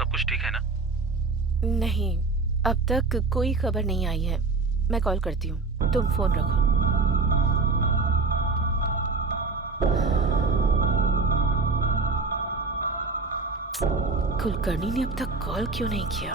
सब कुछ ठीक है ना? नहीं, अब तक कोई खबर नहीं आई है। मैं कॉल करती हूँ, तुम फोन रखो। कुलकर्णी ने अब तक कॉल क्यों नहीं किया?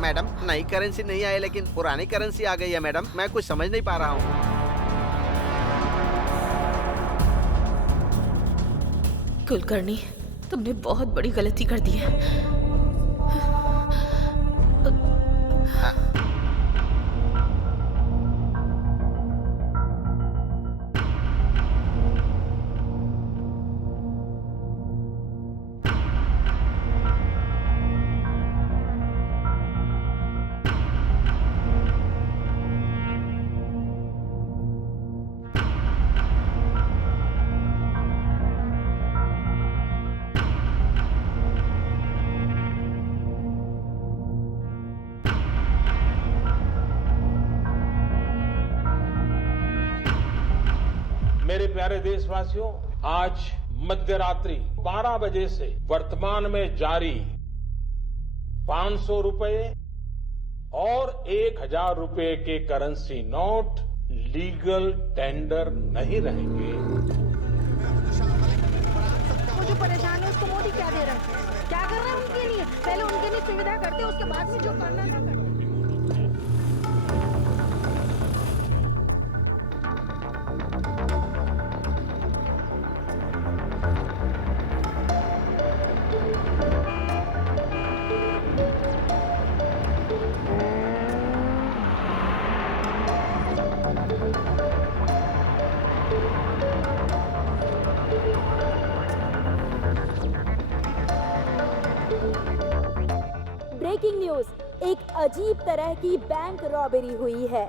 मैडम, नई करेंसी नहीं आई लेकिन पुरानी करेंसी आ गई है मैडम। मैं कुछ समझ नहीं पा रहा हूँ। कुलकर्णी, तुमने बहुत बड़ी गलती कर दी है। मेरे प्यारे देशवासियों, आज मध्यरात्रि 12 बजे से वर्तमान में जारी 500 रुपए और 1000 रुपए के करेंसी नोट लीगल टेंडर नहीं रहेंगे। वो जो परेशान है उसको मोदी क्या दे रहा है? क्या कर रहा है उनके लिए? पहले उनके लिए सुविधा करते, उसके बाद में जो करना था करते। ब्रेकिंग न्यूज, एक अजीब तरह की बैंक रॉबरी हुई है।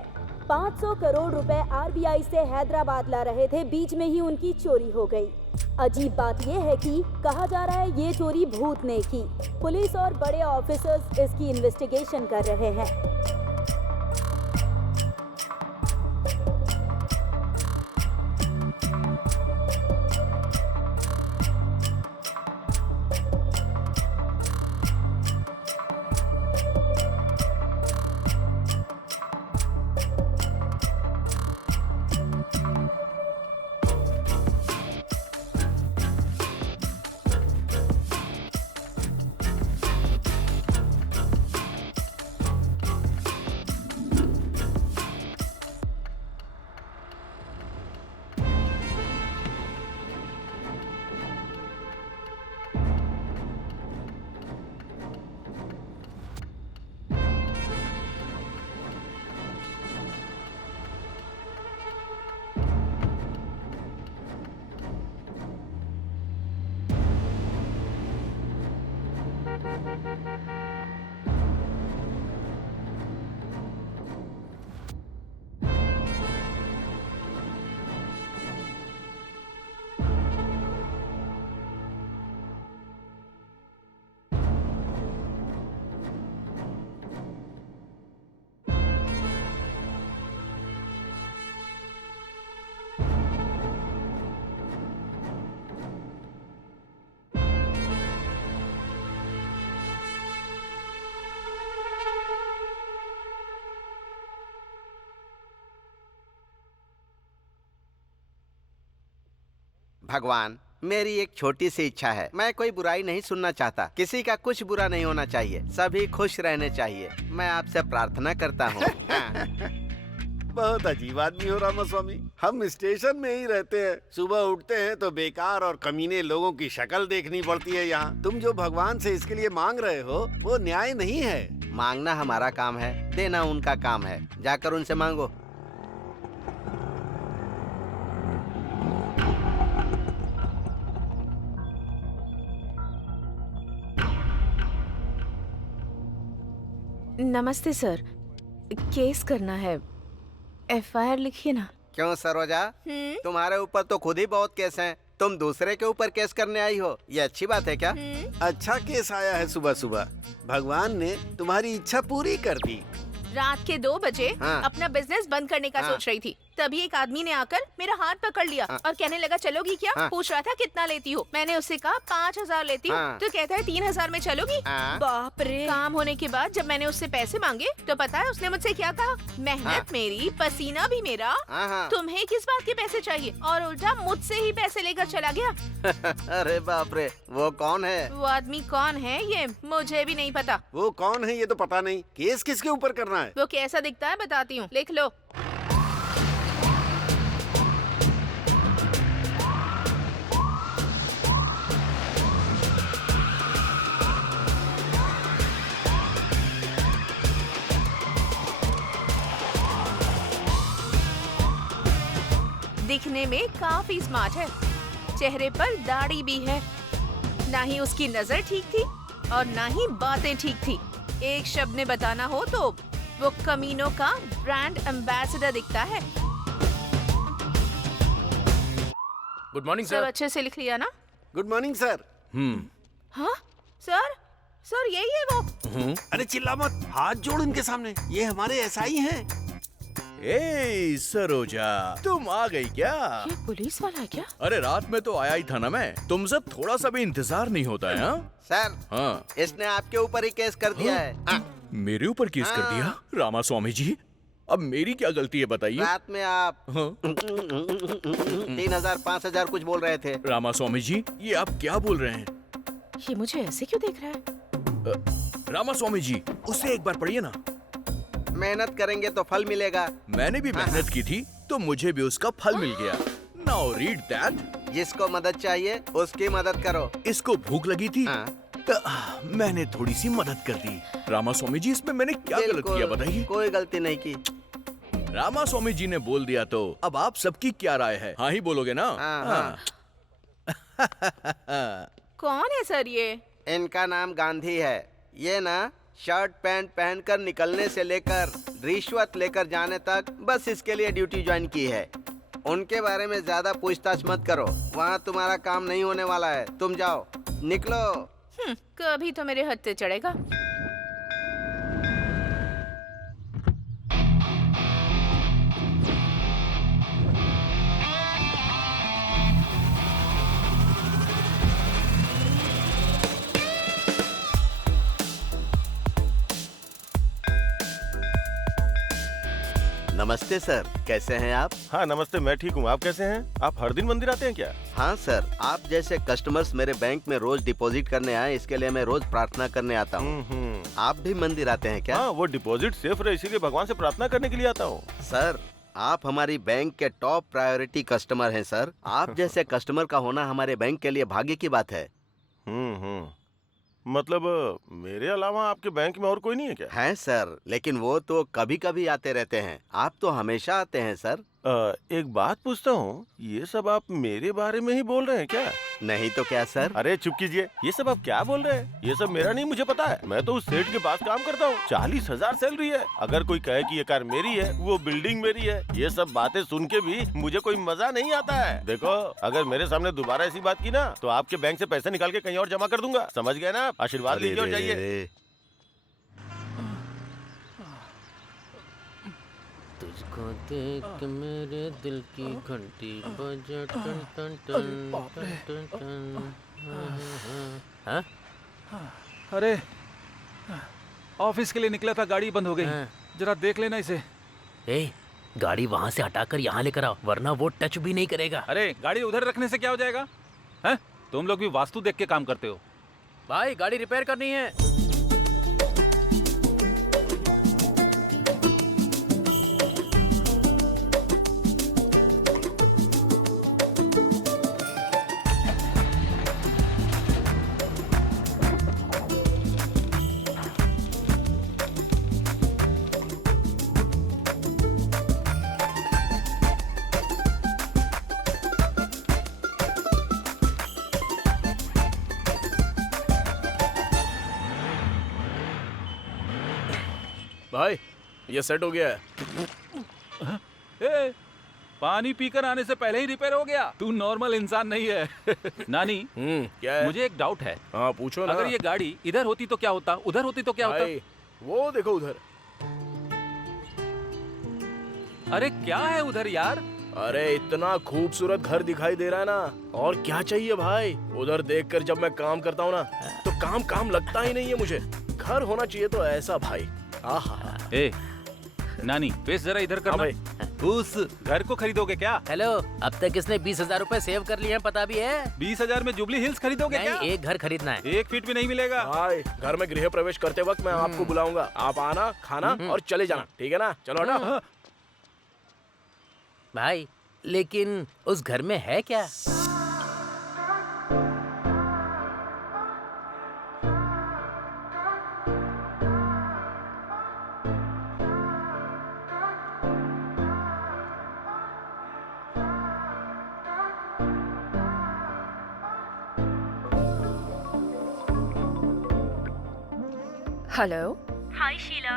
500 करोड़ रुपए आरबीआई से हैदराबाद ला रहे थे, बीच में ही उनकी चोरी हो गई। अजीब बात यह है कि कहा जा रहा है ये चोरी भूत ने की। पुलिस और बड़े ऑफिसर्स इसकी इन्वेस्टिगेशन कर रहे हैं। भगवान, मेरी एक छोटी सी इच्छा है। मैं कोई बुराई नहीं सुनना चाहता। किसी का कुछ बुरा नहीं होना चाहिए। सभी खुश रहने चाहिए। मैं आपसे प्रार्थना करता हूँ। बहुत अजीब आदमी हो रामास्वामी। हम स्टेशन में ही रहते हैं, सुबह उठते हैं तो बेकार और कमीने लोगों की शक्ल देखनी पड़ती है यहाँ। तुम जो भगवान से इसके लिए मांग रहे हो वो न्याय नहीं है। मांगना हमारा काम है, देना उनका काम है। जाकर उनसे मांगो। नमस्ते सर, केस करना है। एफआईआर लिखिए ना। क्यों सरोजा, तुम्हारे ऊपर तो खुद ही बहुत केस हैं। तुम दूसरे के ऊपर केस करने आई हो, ये अच्छी बात है क्या? अच्छा केस आया है सुबह सुबह। भगवान ने तुम्हारी इच्छा पूरी कर दी। रात के 2 बजे हाँ। अपना बिजनेस बंद करने का हाँ। सोच रही थी, तभी एक आदमी ने आकर मेरा हाथ पकड़ लिया और कहने लगा चलोगी क्या? हाँ। पूछ रहा था कितना लेती हो। मैंने उससे कहा 5,000 लेती हूँ। हाँ। तो कहता है 3,000 में चलोगी? हाँ। बाप रे। काम होने के बाद जब मैंने उससे पैसे मांगे तो पता है उसने मुझसे क्या कहा? मेहनत हाँ। मेरी, पसीना भी मेरा, हाँ। तुम्हें किस बात के पैसे चाहिए? और उल्टा मुझसे ही पैसे लेकर चला गया। अरे बाप रे, वो कौन है? वो आदमी कौन है ये मुझे भी नहीं पता। वो कौन है ये तो पता नहीं। केस किसके ऊपर करना है? वो कैसा दिखता है बताती हूँ, लिख लो। दिखने में काफी स्मार्ट है, चेहरे पर दाढ़ी भी है। ना ही उसकी नजर ठीक थी और ना ही बातें ठीक थी। एक शब्द में बताना हो तो वो कमीनों का ब्रांड एम्बेसडर दिखता है। गुड मॉर्निंग सब सर। अच्छे से लिख लिया ना? Good morning sir. हाँ सर, सर यही है वो। अरे चिल्ला मत, हाथ जोड़ इनके सामने। ये हमारे एसआई हैं। ए सरोजा, तुम आ गई क्या? ये पुलिस वाला है क्या? अरे रात में तो आया ही था ना मैं। तुमसे थोड़ा सा भी इंतजार नहीं होता है? सर, हाँ। इसने आपके ऊपर ही केस कर दिया है। मेरे ऊपर केस कर दिया? रामास्वामी जी, अब मेरी क्या गलती है बताइए? रात में आप हाँ? 3,000 5,000 कुछ बोल रहे थे। रामास्वामी जी, ये आप क्या बोल रहे हैं? ये मुझे ऐसे क्यों देख रहा है? रामास्वामी जी, उसे एक बार पढ़िए ना। मेहनत करेंगे तो फल मिलेगा। मैंने भी मेहनत की थी तो मुझे भी उसका फल मिल गया। Now read that. जिसको मदद चाहिए उसकी मदद करो। इसको भूख लगी थी हाँ। तो मैंने थोड़ी सी मदद कर दी। रामास्वामी जी, इसमें मैंने क्या गलत बिल्कुल, किया बताइए? कोई गलती नहीं की। रामास्वामी जी ने बोल दिया तो अब आप सबकी क्या राय है? हाँ ही बोलोगे ना? हाँ। कौन है सर ये? इनका नाम गांधी है। ये ना शर्ट पैंट पहनकर निकलने से लेकर रिश्वत लेकर जाने तक बस इसके लिए ड्यूटी ज्वाइन की है। उनके बारे में ज्यादा पूछताछ मत करो, वहाँ तुम्हारा काम नहीं होने वाला है। तुम जाओ, निकलो। कभी तो मेरे हत्थे चढ़ेगा। नमस्ते सर, कैसे हैं आप? हाँ नमस्ते, मैं ठीक हूँ। आप कैसे हैं? आप हर दिन मंदिर आते हैं क्या? हाँ सर, आप जैसे कस्टमर्स मेरे बैंक में रोज डिपॉजिट करने आए, इसके लिए मैं रोज प्रार्थना करने आता हूँ। आप भी मंदिर आते हैं क्या? हाँ, वो डिपॉजिट सेफ रहे इसीलिए भगवान से प्रार्थना करने के लिए आता हूँ। सर, आप हमारी बैंक के टॉप प्रायोरिटी कस्टमर हैं सर। आप जैसे कस्टमर का होना हमारे बैंक के लिए भाग्य की बात है। मतलब मेरे अलावा आपके बैंक में और कोई नहीं है क्या? हैं सर, लेकिन वो तो कभी कभी आते रहते हैं। आप तो हमेशा आते हैं सर। एक बात पूछता हूँ, ये सब आप मेरे बारे में ही बोल रहे हैं क्या? नहीं तो क्या सर? अरे चुप कीजिए, ये सब आप क्या बोल रहे हैं? ये सब मेरा नहीं, मुझे पता है। मैं तो उस सेठ के पास काम करता हूँ, 40,000 सैलरी है। अगर कोई कहे कि ये कार मेरी है, वो बिल्डिंग मेरी है, ये सब बातें सुन के भी मुझे कोई मजा नहीं आता है। देखो, अगर मेरे सामने दोबारा ऐसी बात की ना तो आपके बैंक से पैसे निकाल के कहीं और जमा कर दूंगा। समझ गए ना? आशीर्वाद लीजिए और जाइए। तुझको देख के मेरे दिल की घंटी बजे टन टन टन टन टन टन। हाँ? अरे ऑफिस के लिए निकला था, गाड़ी बंद हो गई। जरा देख लेना इसे। ए, गाड़ी वहाँ से हटाकर यहाँ लेकर आओ, वरना वो टच भी नहीं करेगा। अरे गाड़ी उधर रखने से क्या हो जाएगा? हैं? तुम लोग भी वास्तु देख के काम करते हो। भाई गाड़ी रिपेयर करनी है। भाई ये सेट हो गया है। ए, पानी पीकर आने से पहले ही रिपेयर हो गया। तू नॉर्मल इंसान नहीं है। नानी, क्या है? मुझे एक डाउट है। हाँ पूछो ना। अगर ये गाड़ी इधर होती तो क्या होता, उधर होती तो क्या होता? भाई, वो देखो उधर। अरे क्या है उधर यार? अरे इतना खूबसूरत घर दिखाई दे रहा है ना, और क्या चाहिए भाई। उधर देखकर जब मैं काम करता हूँ ना, तो काम काम लगता ही नहीं है मुझे। घर होना चाहिए तो ऐसा भाई। आहा। ए, नानी फेस जरा इधर करना। उस घर को खरीदोगे क्या? हेलो, अब तक इसने 20,000 रूपए सेव कर लिए हैं, पता भी है? 20,000 में जुबली हिल्स खरीदोगे क्या? नहीं, एक घर खरीदना है। 1 फीट भी नहीं मिलेगा भाई घर में गृह प्रवेश करते वक्त मैं आपको बुलाऊंगा। आप आना, खाना और चले जाना, ठीक है ना? चलो हटा। भाई लेकिन उस घर में है क्या? Hello, hi Sheela,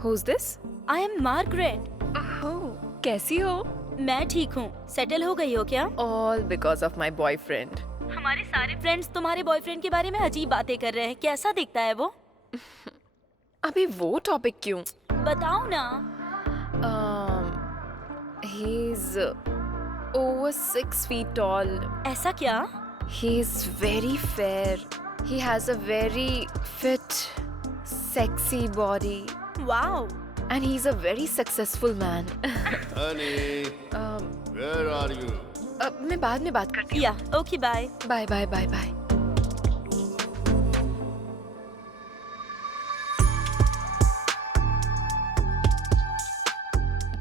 who's this? I am Margaret. Oh, कैसी हो? मैं ठीक हूँ। सेटल हो गई हो क्या? All because of my boyfriend. हमारे सारे फ्रेंड्स तुम्हारे बॉयफ्रेंड के बारे में अजीब बातें कर रहे हैं। कैसा दिखता है वो? अभी वो टॉपिक क्यों? बताओ ना। He's over 6 feet tall. ऐसा क्या? He's very fair. He has a very fit, sexy body. Wow. And he's a very successful man. Honey, where are you? अब मैं बाद में बात करती हूँ। या okay bye. Bye bye bye bye.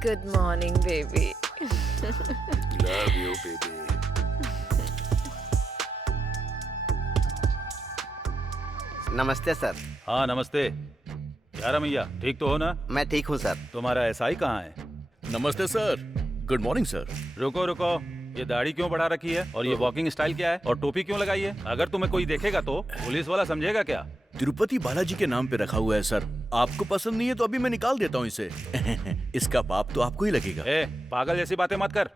Good morning, baby. Love you, baby. नमस्ते sir. हाँ नमस्ते। यार मैया ठीक तो हो ना? मैं ठीक हूँ सर। तुम्हारा एसआई कहाँ है? नमस्ते सर। Good morning sir. रुको रुको, ये दाढ़ी क्यों बढ़ा रखी है और ये वॉकिंग स्टाइल क्या है और टोपी क्यों लगाई है? अगर तुम्हें कोई देखेगा तो पुलिस वाला समझेगा क्या? तिरुपति बालाजी के नाम पे रखा हुआ है सर। आपको पसंद नहीं है तो अभी मैं निकाल देता हूँ इसे। इसका बाप तो आपको ही लगेगा। ए, पागल जैसी बातें मत कर।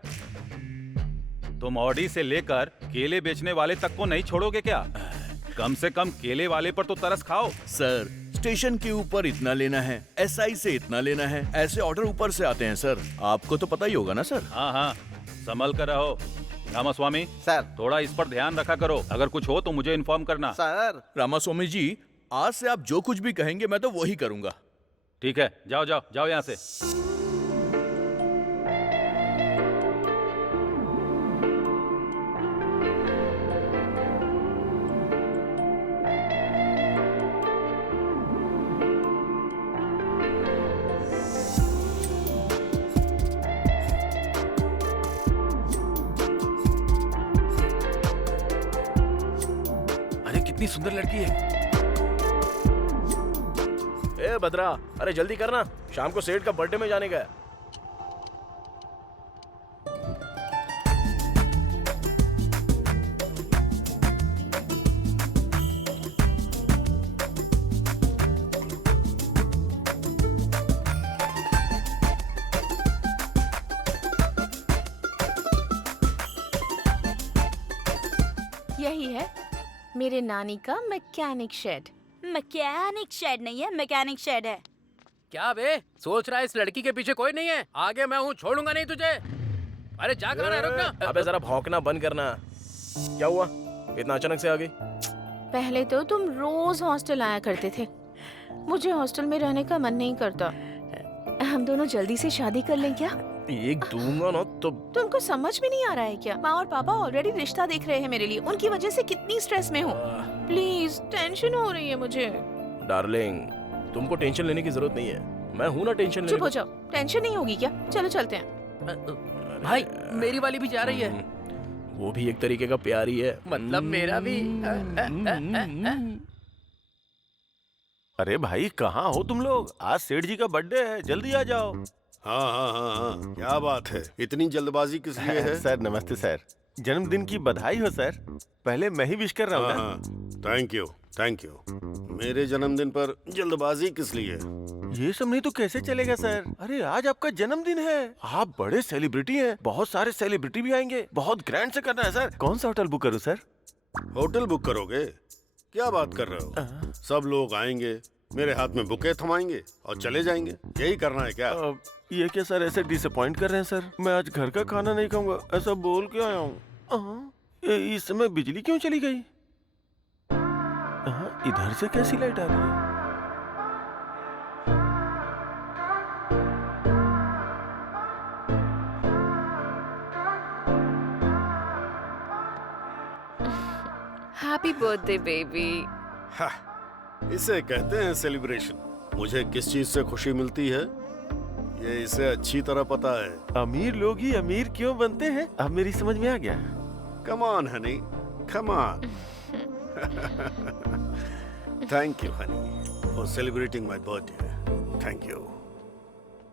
तुम ऑडी से लेकर केले बेचने वाले तक को नहीं छोड़ोगे क्या? कम से कम केले वाले पर तो तरस खाओ। सर स्टेशन के ऊपर इतना लेना है, एसआई से इतना लेना है, ऐसे ऑर्डर ऊपर से आते हैं सर। आपको तो पता ही होगा ना सर। हाँ हाँ, संभल कर रहो। रामास्वामी सर। थोड़ा इस पर ध्यान रखा करो। अगर कुछ हो तो मुझे इन्फॉर्म करना। सर। रामास्वामी जी, आज से आप जो कुछ भी कहेंगे मैं तो वही करूंगा। ठीक है, जाओ जाओ जाओ यहाँ से। कितनी सुंदर लड़की है। ए भद्रा, अरे जल्दी करना, शाम को सेठ का बर्थडे में जाने का है। यही है मेरे नानी का मैकेनिक शेड। मैकेनिक शेड नहीं है, मैकेनिक शेड है। क्या बे सोच रहा है इस लड़की के पीछे कोई नहीं है? आगे मैं हूँ, छोड़ूंगा नहीं तुझे। अरे जा कहाँ रहा है, रुकना। अबे जरा भौंकना बंद करना। क्या हुआ, इतना अचानक से आ गई? पहले तो तुम रोज हॉस्टल आया करते थे, मुझे हॉस्टल में रहने का मन नहीं करता। हम दोनों जल्दी से शादी कर लें क्या? एक दूंगा ना तो तुमको समझ में नहीं आ रहा है क्या? माँ और पापा ऑलरेडी रिश्ता देख रहे हैं मेरे लिए। उनकी वजह से कितनी स्ट्रेस में हूँ। प्लीज, टेंशन हो रही है मुझे। डार्लिंग, तुमको टेंशन लेने की जरूरत नहीं है। मैं हूँ ना टेंशन लेने चुप हो को। जाओ, टेंशन नहीं होगी क्या? चलो चलते हैं। भाई मेरी वाली भी जा रही है। वो भी एक तरीके का प्यार ही है। मतलब मेरा भी। अरे भाई कहाँ हो तुम लोग? आज सेठ जी का बर्थडे है, जल्दी आ जाओ। हाँ हाँ हाँ हाँ, क्या बात है, इतनी जल्दबाजी किस लिए है? सर नमस्ते सर, जन्मदिन की बधाई हो सर। पहले मैं ही विश कर रहा हूँ हाँ ना। हाँ, थैंक यू थैंक यू। मेरे जन्मदिन पर जल्दबाजी किस लिए? ये सब नहीं तो कैसे चलेगा सर? अरे आज आपका जन्मदिन है, आप बड़े सेलिब्रिटी हैं, बहुत सारे सेलिब्रिटी भी आएंगे, बहुत ग्रैंड से करना है सर। कौन सा होटल बुक करूँ सर? होटल बुक करोगे? क्या बात कर रहे हो? सब लोग आएंगे, मेरे हाथ में बुके थमाएंगे और चले जाएंगे, यही करना है क्या? ये क्या सर ऐसे डिसअपॉइंट कर रहे हैं सर? मैं आज घर का खाना नहीं खाऊंगा, ऐसा बोल के आया हूँ। इस समय बिजली क्यों चली गई? इधर से कैसी लाइट आ रही है? Happy birthday baby. इसे कहते हैं सेलिब्रेशन। मुझे किस चीज से खुशी मिलती है ये इसे अच्छी तरह पता है। अमीर लोग ही अमीर क्यों बनते हैं, अब मेरी समझ में आ गया। Come on honey, come on. Thank you honey for celebrating my birthday. Thank you.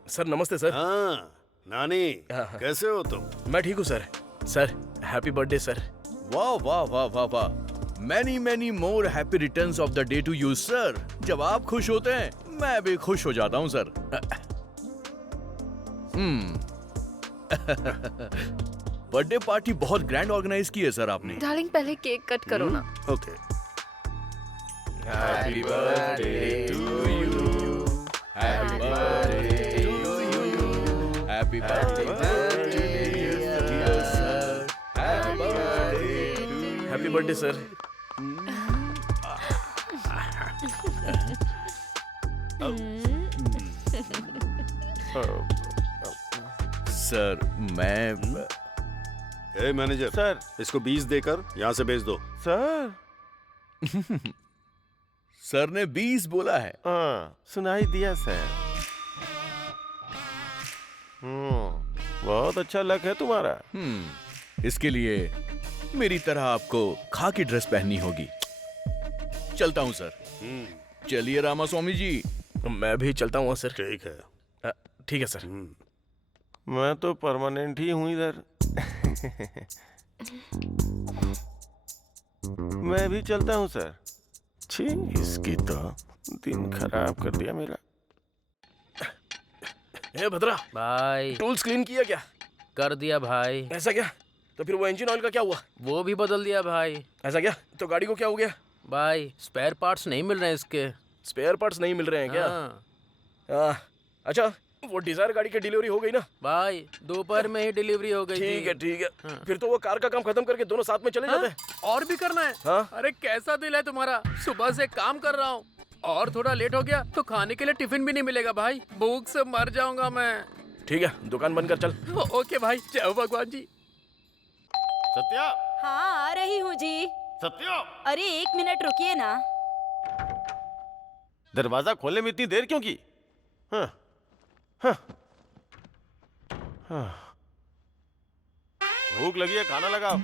Sir नमस्ते सर। हाँ नानी, कैसे हो तुम? मैं ठीक हूँ sir. Sir happy birthday sir. वाह वाह वाह वाह वाह, many many more happy returns of the day to you sir. जब आप खुश होते हैं मैं भी खुश हो जाता हूँ सर। बर्थडे पार्टी बहुत ग्रैंड ऑर्गेनाइज की है सर आपने। डार्लिंग पहले केक कट करो ना। Okay. Happy birthday to you, happy birthday to you, happy birthday sir, happy birthday sir. Sir मैं ए मैनेजर सर, इसको 20 देकर यहाँ से भेज दो। सर सर ने 20 बोला है। हाँ सुनाई दिया सर। बहुत अच्छा लक है तुम्हारा। इसके लिए मेरी तरह आपको खाकी ड्रेस पहननी होगी। चलता हूँ सर। चलिए रामास्वामी जी। मैं भी चलता हूँ सर। ठीक है। ठीक है सर। मैं तो परमानेंट ही हूँ इधर। मैं भी चलता हूँ सर। छी, इसकी तो दिन खराब कर दिया मेरा। ए भद्रा भाई टूल्स क्लीन किया क्या? कर दिया भाई। ऐसा क्या? तो फिर वो इंजन ऑयल का क्या हुआ? वो भी बदल दिया भाई। ऐसा क्या? तो गाड़ी को क्या हो गया? भाई स्पेयर पार्ट्स नहीं मिल रहे हैं इसके। स्पेयर पार्ट्स नहीं मिल रहे हैं क्या? अच्छा वो डिजायर गाड़ी की डिलीवरी हो गई ना? भाई दोपहर में ही डिलीवरी हो गई। ठीक है ठीक है। फिर तो वो कार का काम खत्म करके दोनों साथ में चले जाते हैं। और भी करना है? हाँ? अरे कैसा दिल है तुम्हारा, सुबह से काम कर रहा हूँ और थोड़ा लेट हो गया तो खाने के लिए टिफिन भी नहीं मिलेगा भाई। भूख से मर जाऊंगा मैं। ठीक है दुकान बंद कर चल। ओके भाई, जय भगवान जी। सत्या, हाँ आ रही हूँ जी। सत्या, अरे 1 मिनट रुकिए ना। दरवाजा खोलने में इतनी देर क्यों की? हाँ, हाँ, हाँ। भूख लगी है, खाना लगाओ।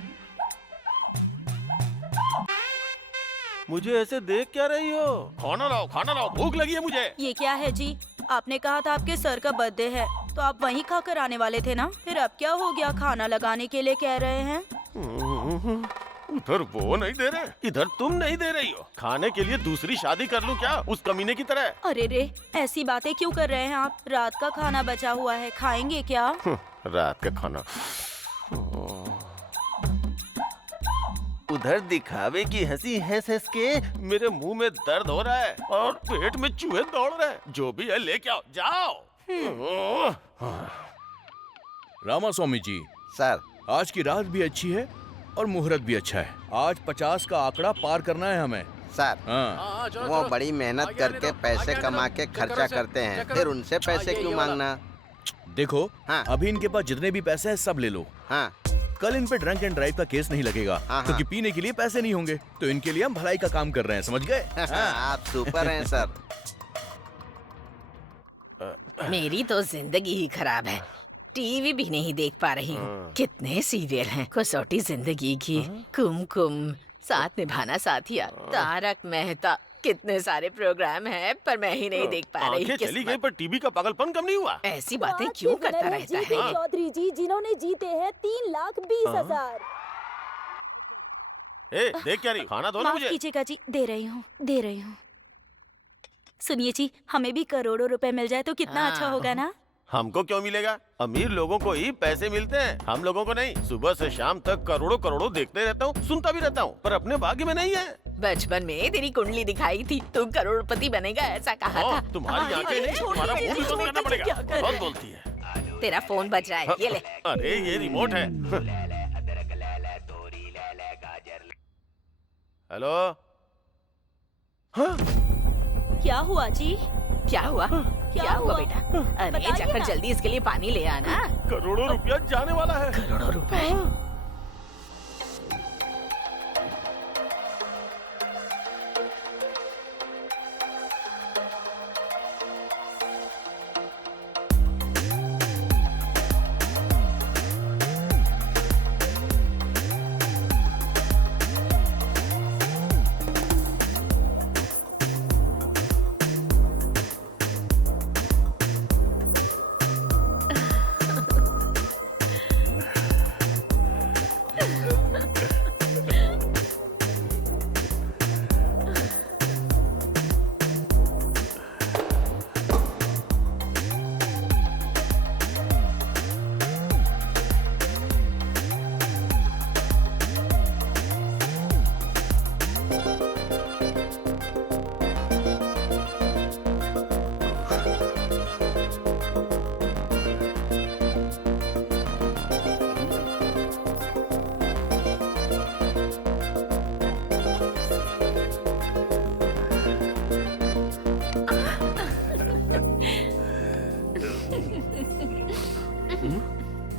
मुझे ऐसे देख क्या रही हो? खाना लाओ, भूख लगी है मुझे। ये क्या है जी? आपने कहा था आपके सर का बर्थडे है तो आप वहीं खाकर आने वाले थे ना, फिर अब क्या हो गया? खाना लगाने के लिए कह रहे हैं। उधर वो नहीं दे रहे, इधर तुम नहीं दे रही हो। खाने के लिए दूसरी शादी कर लूं क्या, उस कमीने की तरह? अरे रे, ऐसी बातें क्यों कर रहे हैं आप? रात का खाना बचा हुआ है, खाएंगे क्या? रात का खाना। उधर दिखावे की हंसी हंस हंस के मेरे मुंह में दर्द हो रहा है और पेट में चूहे दौड़ रहे हैं। जो भी है लेके आओ, जाओ। रामास्वामी जी, सर आज की रात भी अच्छी है और मुहूर्त भी अच्छा है। आज 50 का आंकड़ा पार करना है हमें। सर हाँ वो बड़ी मेहनत करके पैसे कमा के खर्चा करते हैं, फिर उनसे पैसे क्यों मांगना? देखो, हाँ। अभी इनके पास जितने भी पैसे हैं सब ले लो। हाँ कल इन पे ड्रंक एंड ड्राइव का केस नहीं लगेगा, हाँ। क्योंकि पीने के लिए पैसे नहीं होंगे। तो इनके लिए हम भलाई का काम कर रहे हैं, समझ गए? आप सुपर हैं सर। मेरी तो जिंदगी ही खराब है, टीवी भी नहीं देख पा रही हूँ। कितने सीरियल हैं, कसौटी जिंदगी की, कुमकुम, साथ निभाना साथिया, तारक मेहता, कितने सारे प्रोग्राम हैं, पर मैं ही नहीं देख पा रही। आंखें चली किस्मत। गई पर टीवी का पागलपन कम नहीं हुआ। ऐसी बातें तो आज क्यों के करता winner है रहता जीतू है? चौधरी जी, जिन्होंने जीते हैं 3,20,000। ए, देख क्या रही, खाना दो ना माफ मुझे। कीजिएगा जी, दे रही हूँ। सुनिए जी, हमें भी करोड़ों रुपए मिल जाए तो कितना अच्छा होगा ना? हमको क्यों मिलेगा? अमीर लोगों को ही पैसे मिलते हैं, हम लोगों को नहीं। सुबह से शाम तक करोड़ों करोड़ों देखते रहता हूँ, सुनता भी रहता हूँ, पर अपने भाग्य में नहीं है। बचपन में तेरी कुंडली दिखाई थी, तू करोड़पति बनेगा ऐसा कहा था। तुम्हारी आंखें नहीं, तुम्हारा मुंह भी बंद करना पड़ेगा। बहुत बोलती है। तेरा फोन बज रहा है, ये ले। अरे ये रिमोट है। हेलो। हाँ? क्या हुआ जी? क्या हुआ? क्या हुआ बेटा? अरे बताइए जाकर ना। जल्दी इसके लिए पानी ले आना। करोड़ों रुपया जाने वाला है। करोड़ों रुपए।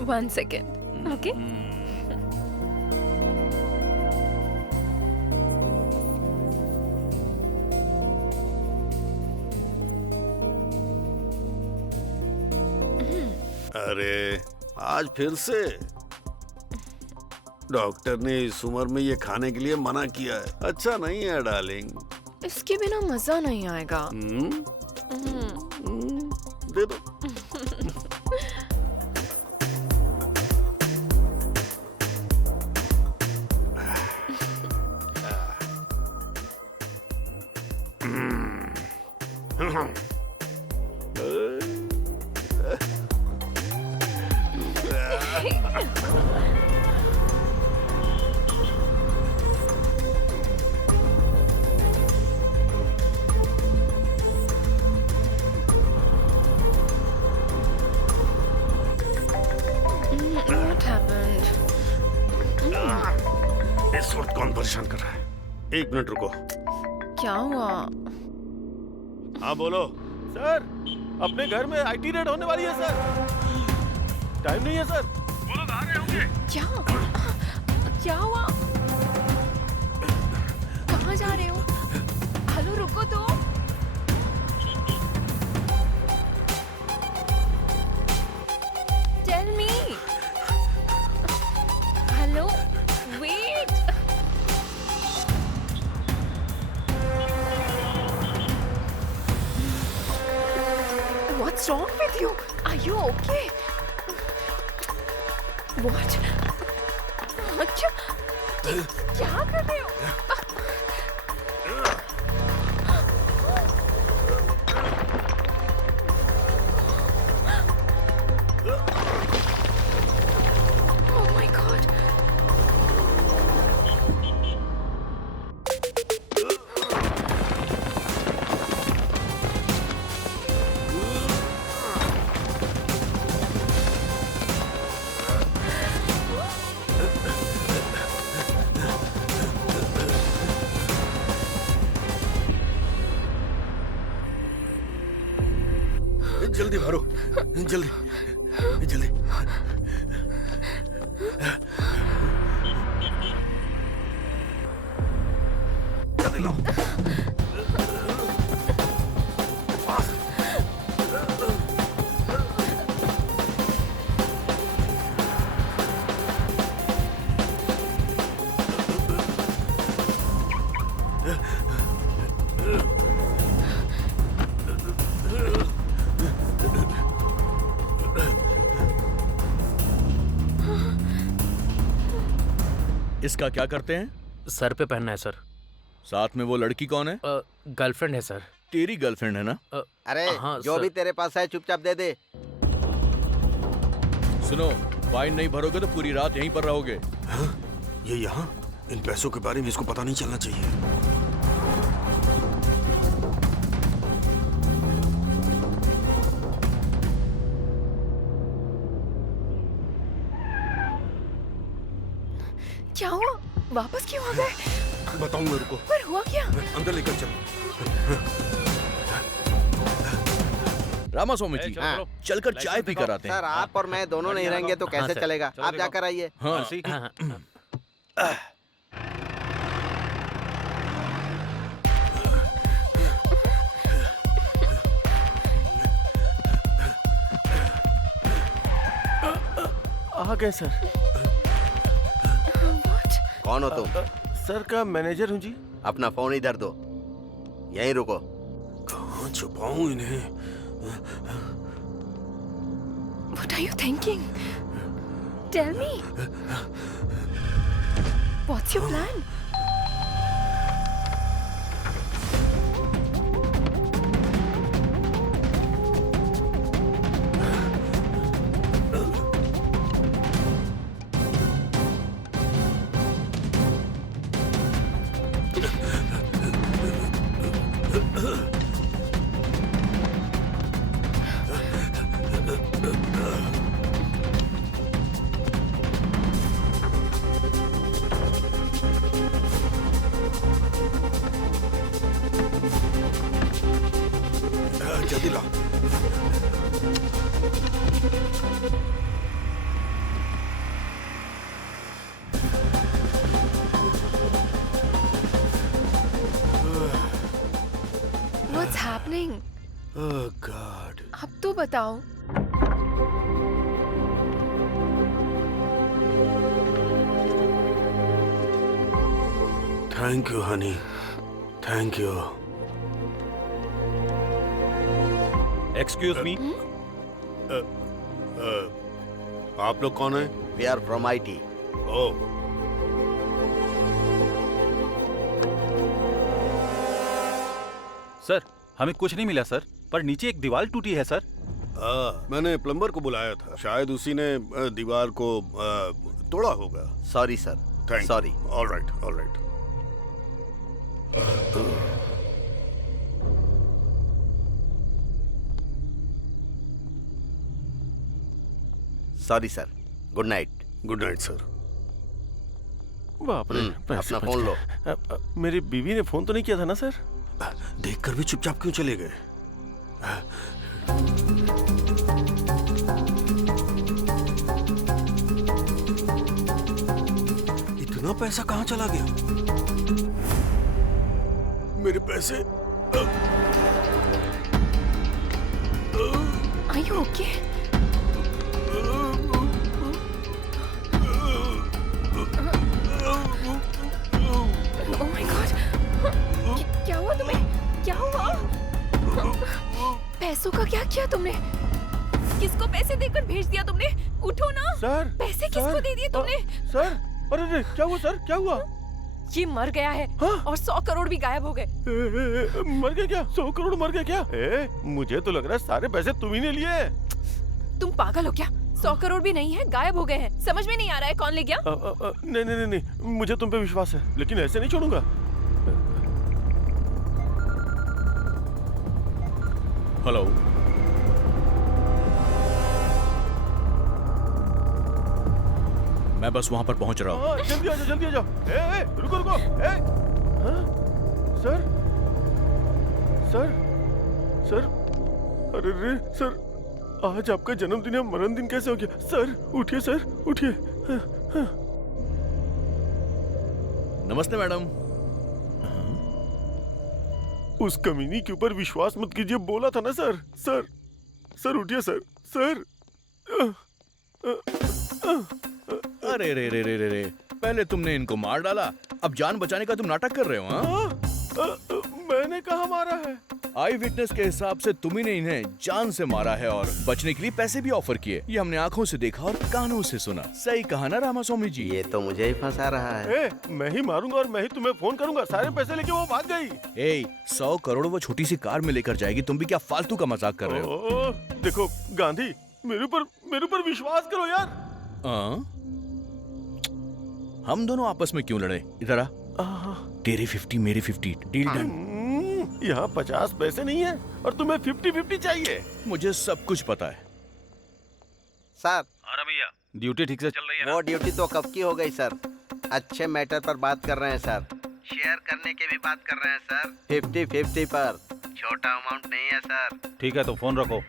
One second. Okay. अरे आज फिर से डॉक्टर ने इस उम्र में ये खाने के लिए मना किया है। अच्छा नहीं है डार्लिंग। इसके बिना मजा नहीं आएगा। दे दो। What happened? इस वक्त कौन परेशान कर रहा है? 1 मिनट रुको। क्या हुआ? हाँ बोलो। सर, अपने घर में आईटी रेड होने वाली है सर। टाइम नहीं है सर। वो लोग आ रहे होंगे। क्या हुआ? कहाँ जा रहे हो? हेलो रुको तो। Tell me. Hello, wait. What's wrong with you? Are you okay? What? अच्छा, क्या कर रहे हो? Oh my God. जल्दी भरो, जल्दी जल्दी। जल्दी लो। इसका क्या करते हैं? सर पे पहनना है सर। साथ में वो लड़की कौन है? गर्लफ्रेंड है सर। तेरी गर्लफ्रेंड है ना? अरे हाँ, जो सर। भी तेरे पास है चुपचाप दे दे। सुनो, फाइन नहीं भरोगे तो पूरी रात यहीं पर रहोगे। हाँ? ये यहाँ? इन पैसों के बारे में इसको पता नहीं चलना चाहिए। क्या हुआ? वापस क्यों आ गए? बताऊंगा, रुको। पर हुआ क्या? अंदर लेकर चलो। रामास्वामी जी, हाँ। चलकर चाय पी कर आते हैं। सर आप और मैं दोनों नहीं रहेंगे तो कैसे सर। चलेगा? आप जाकर आइए। हाँ। आ गए सर। कौन हो तुम? सर का मैनेजर हूँ जी। अपना फोन इधर दो, यहीं रुको। कहाँ छुपाऊं इन्हें? What are you thinking? Tell me. What's your plan? जल्दी ला। What's happening? Oh God. अब तो बताओ। Thank you, honey. Thank you. Excuse me. आप लोग कौन हैं? We are from IT। Oh, sir हमें कुछ नहीं मिला सर, पर नीचे एक दीवार टूटी है सर। मैंने प्लम्बर को बुलाया था, शायद उसी ने दीवार को तोड़ा होगा। Sorry sir, thank sorry. All right, all right. Sorry sir, good night. Good night sir. बाप रे, पैसे अपना बच फोन गए। लो। मेरी बीवी ने फोन तो नहीं किया था ना सर? देखकर भी चुपचाप क्यों चले गए? इतना पैसा कहाँ चला गया? मेरे पैसे। Are you okay? Oh my God! क्या हुआ तुम्हें? क्या हुआ? पैसों का क्या किया तुमने? किसको पैसे देकर भेज दिया तुमने? उठो ना। सर, पैसे किसको दे दिए तुमने? सर, अरे क्या हुआ सर? क्या हुआ? ये मर गया है। हाँ? और 100 करोड़ भी गायब हो गए। मर गया क्या? 100 करोड़ मर गया क्या? मुझे तो लग रहा है सारे पैसे तुम ही ने लिए। तुम पागल हो क्या? 100 करोड़ भी नहीं है, गायब हो गए हैं। समझ में नहीं आ रहा है कौन ले गया? नहीं नहीं नहीं, मुझे तुम पे विश्वास है, लेकिन ऐसे नहीं छोड़ूंगा। हेलो, मैं बस वहां पर पहुंच रहा हूँ। जल्दी आ जाओ, जल्दी आ जाओ। रुको रुको। हाँ? सर, सर, सर, अरे रे सर, आज आपका जन्मदिन है, मरण दिन कैसे हो गया? सर उठिए, सर उठिए। नमस्ते मैडम। उस कमीनी के ऊपर विश्वास मत कीजिए, बोला था ना सर। सर सर उठिए सर। सर अरे रे रे रे रे रे, पहले तुमने इनको मार डाला, अब जान बचाने का तुम नाटक कर रहे हो? हाँ? मैंने कहा मारा है? आई विटनेस के हिसाब से तुम ही ने इन्हें जान से मारा है और बचने के लिए पैसे भी ऑफर किए। ये हमने आंखों से देखा और कानों से सुना। सही कहा ना रामास्वामी जी? ये तो मुझे ही फंसा रहा है। मैं ही मारूंगा और मैं ही तुम्हें फोन करूंगा। सारे पैसे लेके वो भाग गई। 100 करोड़ वो छोटी सी कार में लेकर जाएगी, तुम भी क्या फालतू का मजाक कर रहे हो? देखो गांधी, मेरे ऊपर विश्वास करो यार। हम दोनों आपस में क्यों लड़े? इधर आ। तेरी 50 मेरी 50, डील डन। यहाँ 50 पैसे नहीं है और तुम्हें 50-50 चाहिए। मुझे सब कुछ पता है सर। हाँ भैया, ड्यूटी ठीक से चल रही है? वो ड्यूटी तो कब की हो गई सर। अच्छे मैटर पर बात कर रहे हैं सर। शेयर करने की भी बात कर रहे हैं सर। 50-50 पर, छोटा अमाउंट नहीं है सर। ठीक है तो फोन रखो।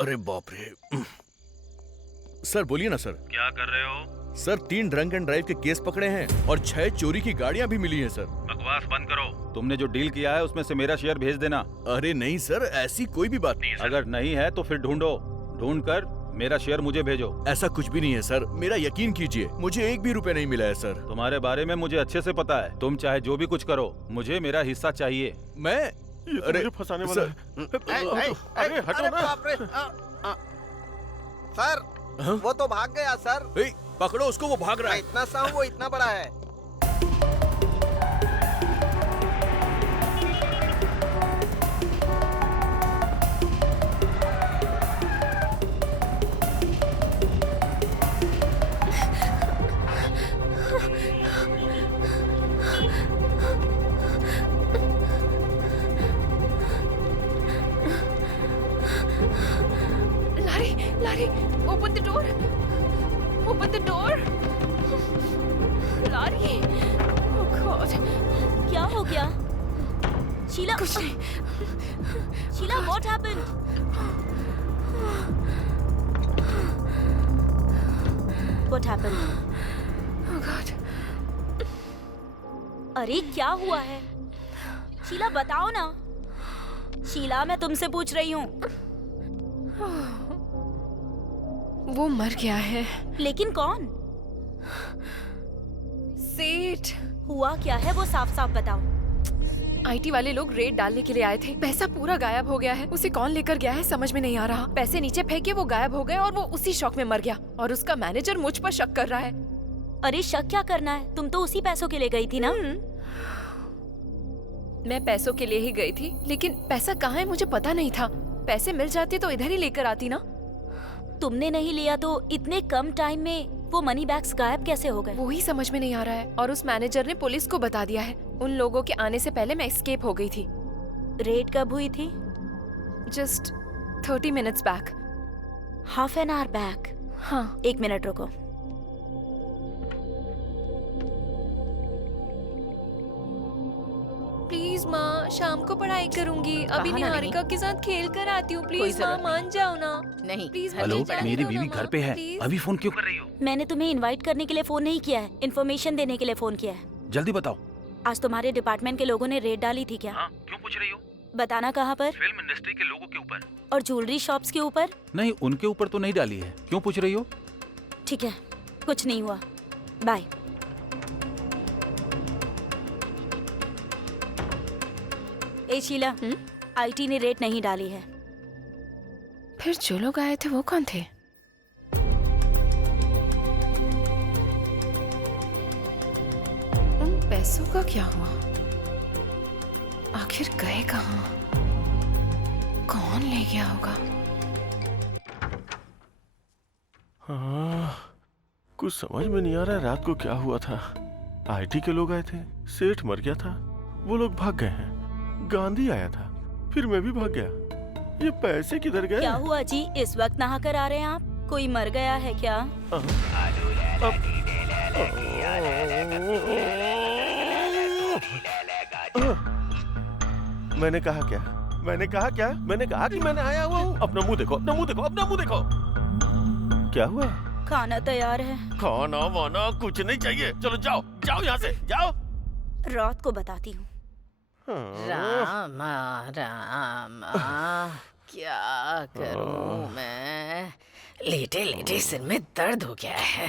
अरे बाप रे। सर बोलिए ना सर। क्या कर रहे हो? सर 3 ड्रंक एंड ड्राइव के केस पकड़े हैं और 6 चोरी की गाड़ियां भी मिली हैं सर। बकवास बंद करो। तुमने जो डील किया है उसमें से मेरा शेयर भेज देना। अरे नहीं सर, ऐसी कोई भी बात नहीं है सर। अगर नहीं है तो फिर ढूंढ कर मेरा शेयर मुझे भेजो। ऐसा कुछ भी नहीं है सर, मेरा यकीन कीजिए, मुझे 1 भी रुपए नहीं मिला है सर। तुम्हारे बारे में मुझे अच्छे से पता है। तुम चाहे जो भी कुछ करो, मुझे मेरा हिस्सा चाहिए। मैं अरे फंसाने वाला है। अरे हटो ना। सर वो तो भाग गया सर। पकड़ो उसको, वो भाग रहा है। मैं इतना सा हूँ, वो इतना बड़ा है। लारी, open the door. Open the door. Lorry, oh God. क्या हो गया? शीला, कुछ नहीं। Sheila, what happened? What happened? Oh God. अरे क्या हुआ है? शीला बताओ ना। शीला मैं तुमसे पूछ रही हूँ। वो मर गया है। लेकिन कौन? सेठ। हुआ क्या है वो साफ साफ बताओ। आईटी वाले लोग रेड डालने के लिए आए थे। पैसा पूरा गायब हो गया है। उसे कौन लेकर गया है समझ में नहीं आ रहा। पैसे नीचे फेंके, वो गायब हो गए और वो उसी शौक में मर गया। और उसका मैनेजर मुझ पर शक कर रहा है। अरे शक क्या करना है, तुम तो उसी पैसों के लिए गई थी ना? मैं पैसों के लिए ही गई थी, लेकिन पैसा कहाँ है मुझे पता नहीं था। पैसे मिल जाते तो इधर ही लेकर आती ना। तुमने नहीं लिया तो इतने कम टाइम में वो मनी बैग्स गायब कैसे हो गए? वो ही समझ में नहीं आ रहा है। और उस मैनेजर ने पुलिस को बता दिया है। उन लोगों के आने से पहले मैं एस्केप हो गई थी। रेड कब हुई थी? Just 30 minutes back. Half an hour back? हाँ। 1 मिनट रुको। प्लीज माँ, शाम को पढ़ाई करूंगी। अभी निहारिका के साथ खेल कर आती हूँ। प्लीज माँ, मान जाओ ना। नहीं। प्लीज। हेलो, मेरी बीवी घर पे है। अभी फोन क्यों कर रही हो? मैंने तुम्हें इनवाइट करने के लिए फोन नहीं किया है, इन्फॉर्मेशन देने के लिए फोन किया है। जल्दी बताओ। आज तुम्हारे डिपार्टमेंट के लोगों ने रेड डाली थी क्या? हाँ, क्यों पूछ रही हो? बताना कहाँ पर? फिल्म इंडस्ट्री के लोगों के ऊपर। और ज्वेलरी शॉप्स के ऊपर? नहीं, उनके ऊपर तो नहीं डाली है। क्यों पूछ रही हो? ठीक है, कुछ नहीं हुआ। बाय। ए शीला, आईटी ने रेट नहीं डाली है। फिर जो लोग आए थे वो कौन थे? उन पैसों का क्या हुआ? आखिर गए कहाँ? कौन ले गया होगा? हाँ, कुछ समझ में नहीं आ रहा है रात को क्या हुआ था। आईटी के लोग आए थे, सेठ मर गया था, वो लोग भाग गए हैं। गांधी आया था, फिर मैं भी भाग गया। ये पैसे किधर गए? क्या हुआ जी, इस वक्त नहा कर आ रहे हैं आप? कोई मर गया है क्या? मैंने कहा क्या? मैंने कहा क्या? मैंने कहा कि मैंने आया हुआ हूँ। अपना मुंह देखो, अपना मुंह देखो, अपना मुंह देखो। क्या हुआ? खाना तैयार है। खाना वाना कुछ नहीं चाहिए। चलो जाओ, जाओ यहाँ से, जाओ। रात को बताती हूँ। रामा रामा, क्या करूं मैं? लेटे लेटे सिर में दर्द हो गया है।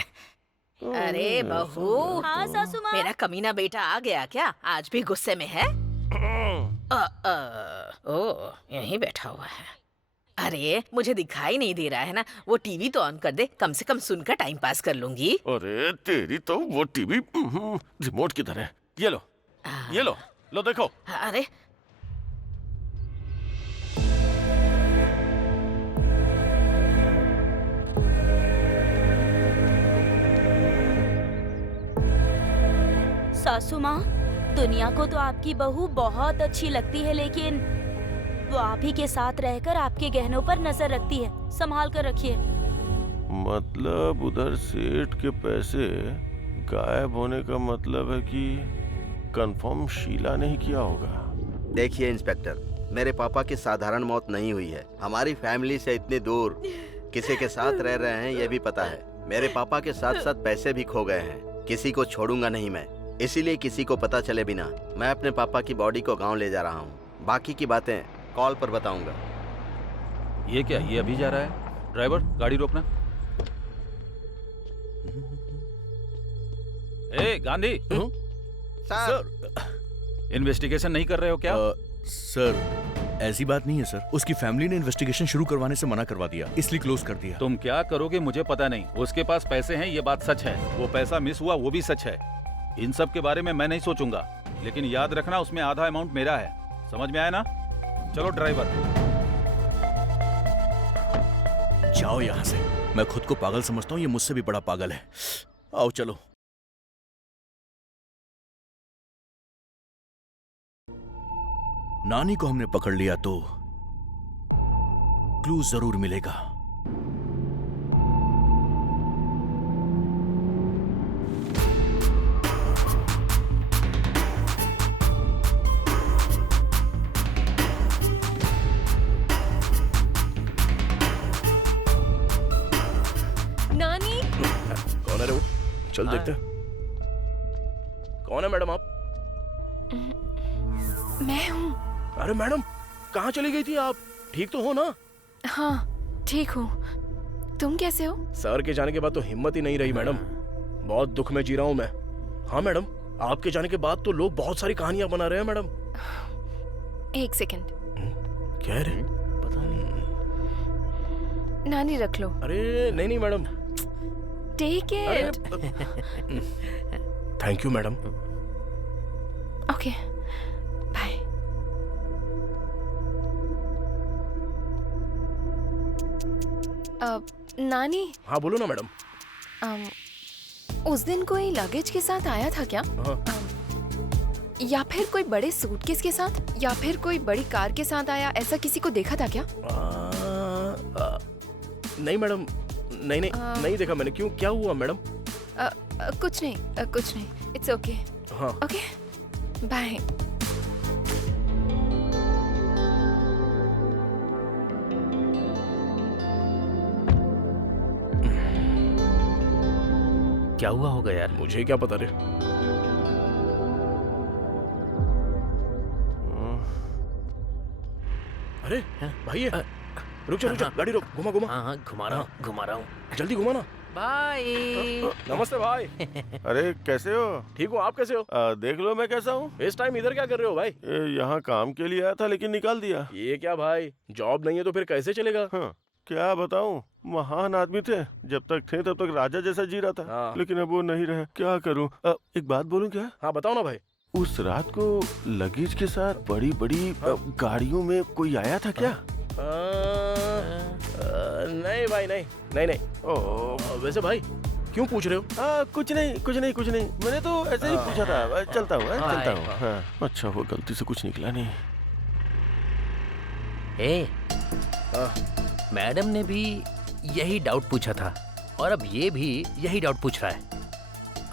अरे बहू। हाँ सासू माँ। मेरा कमीना बेटा आ गया क्या? आज भी गुस्से में है? ओ, यहीं बैठा हुआ है। अरे मुझे दिखाई नहीं दे रहा है ना, वो टीवी तो ऑन कर दे, कम से कम सुनकर टाइम पास कर लूंगी। अरे तेरी तो वो टीवी रिमोट किधर है? ये लो, ये लो, लो देखो। अरे सासू माँ, दुनिया को तो आपकी बहू बहुत अच्छी लगती है, लेकिन वो आप ही के साथ रहकर आपके गहनों पर नजर रखती है। संभाल कर रखिए। मतलब उधर सेठ के पैसे गायब होने का मतलब है कि कंफर्म शीला ने ही किया होगा। देखिए इंस्पेक्टर, मेरे पापा की साधारण मौत नहीं हुई है। हमारी फैमिली से इतनी दूर किसी के साथ रह रहे हैं ये भी पता है। मेरे पापा के साथ साथ पैसे भी खो गए हैं। किसी को छोड़ूंगा नहीं मैं, इसीलिए किसी को पता चले बिना मैं अपने पापा की बॉडी को गांव ले जा रहा हूँ। बाकी की बातें कॉल पर बताऊंगा। ये क्या, ये अभी जा रहा है? ड्राइवर गाड़ी रोकना। ए गांधी, सर, इन्वेस्टिगेशन नहीं कर रहे हो क्या? सर ऐसी बात नहीं है सर। उसकी फैमिली ने इन्वेस्टिगेशन शुरू करवाने से मना करवा दिया, इसलिए क्लोज कर दिया। तुम क्या करोगे मुझे पता नहीं। उसके पास पैसे हैं ये बात सच है, वो पैसा मिस हुआ वो भी सच है। इन सब के बारे में मैं नहीं सोचूंगा, लेकिन याद रखना उसमें आधा अमाउंट मेरा है। समझ में आया ना? चलो ड्राइवर। जाओ यहाँ से। मैं खुद को पागल समझता हूँ, ये मुझसे भी बड़ा पागल है। आओ चलो। नानी को हमने पकड़ लिया तो क्लू जरूर मिलेगा। नानी, कौन है रे वो? चल देखते हैं। कौन है मैडम आप? मैं हूँ। अरे मैडम, कहाँ चली गई थी आप? ठीक तो हो ना? हाँ ठीक हूँ। तुम कैसे हो? सर के जाने के बाद तो हिम्मत ही नहीं रही मैडम। बहुत दुख में जी रहा हूँ मैं। हाँ मैडम, आपके जाने के बाद तो लोग बहुत सारी कहानियां बना रहे हैं मैडम। एक सेकंड। क्या है रे? पता नहीं। नानी रख लो। अरे नहीं नहीं madam. Take it. Thank you madam. Okay bye. नानी। हाँ बोलो ना मैडम। उस दिन कोई लगेज के साथ आया था क्या? या फिर कोई बड़े सूटकेस के साथ, या फिर कोई बड़ी कार के साथ आया, ऐसा किसी को देखा था क्या? नहीं मैडम, नहीं नहीं नहीं देखा मैंने। क्यों, क्या हुआ मैडम? कुछ नहीं, कुछ नहीं। It's okay. हाँ ओके बाय। क्या हुआ होगा यार? मुझे क्या पता रे। अरे भाई रुक जा, गाड़ी रोक, घुमा घुमा। हाँ घुमा रहा हूँ, घुमा रहा हूँ। जल्दी घुमा ना। बाय। नमस्ते भाई। अरे कैसे हो? ठीक हूँ, आप कैसे हो? देख लो मैं कैसा हूँ। इस टाइम इधर क्या कर रहे हो भाई? यहाँ काम के लिए आया था लेकिन निकाल दिया। ये क्या भाई, जॉब नहीं है तो फिर कैसे चलेगा? हाँ, क्या बताऊं, महान आदमी थे। जब तक थे तब तक राजा जैसा जी रहा था। हाँ। लेकिन अब वो नहीं रहे। क्या करूं? एक बात बोलूं क्या? हाँ बताओ ना भाई। उस रात को लगेज के साथ बड़ी बड़ी गाड़ियों में कोई आया था क्या? नहीं भाई, नहीं नहीं नहीं। वैसे भाई क्यों पूछ रहे हो? कुछ नहीं कुछ नहीं कुछ नहीं, मैंने तो ऐसे ही पूछा था। चलता हूँ चलता हूँ। अच्छा हुआ गलती से कुछ निकला नहीं। मैडम ने भी यही डाउट पूछा था और अब ये भी यही डाउट पूछ रहा है।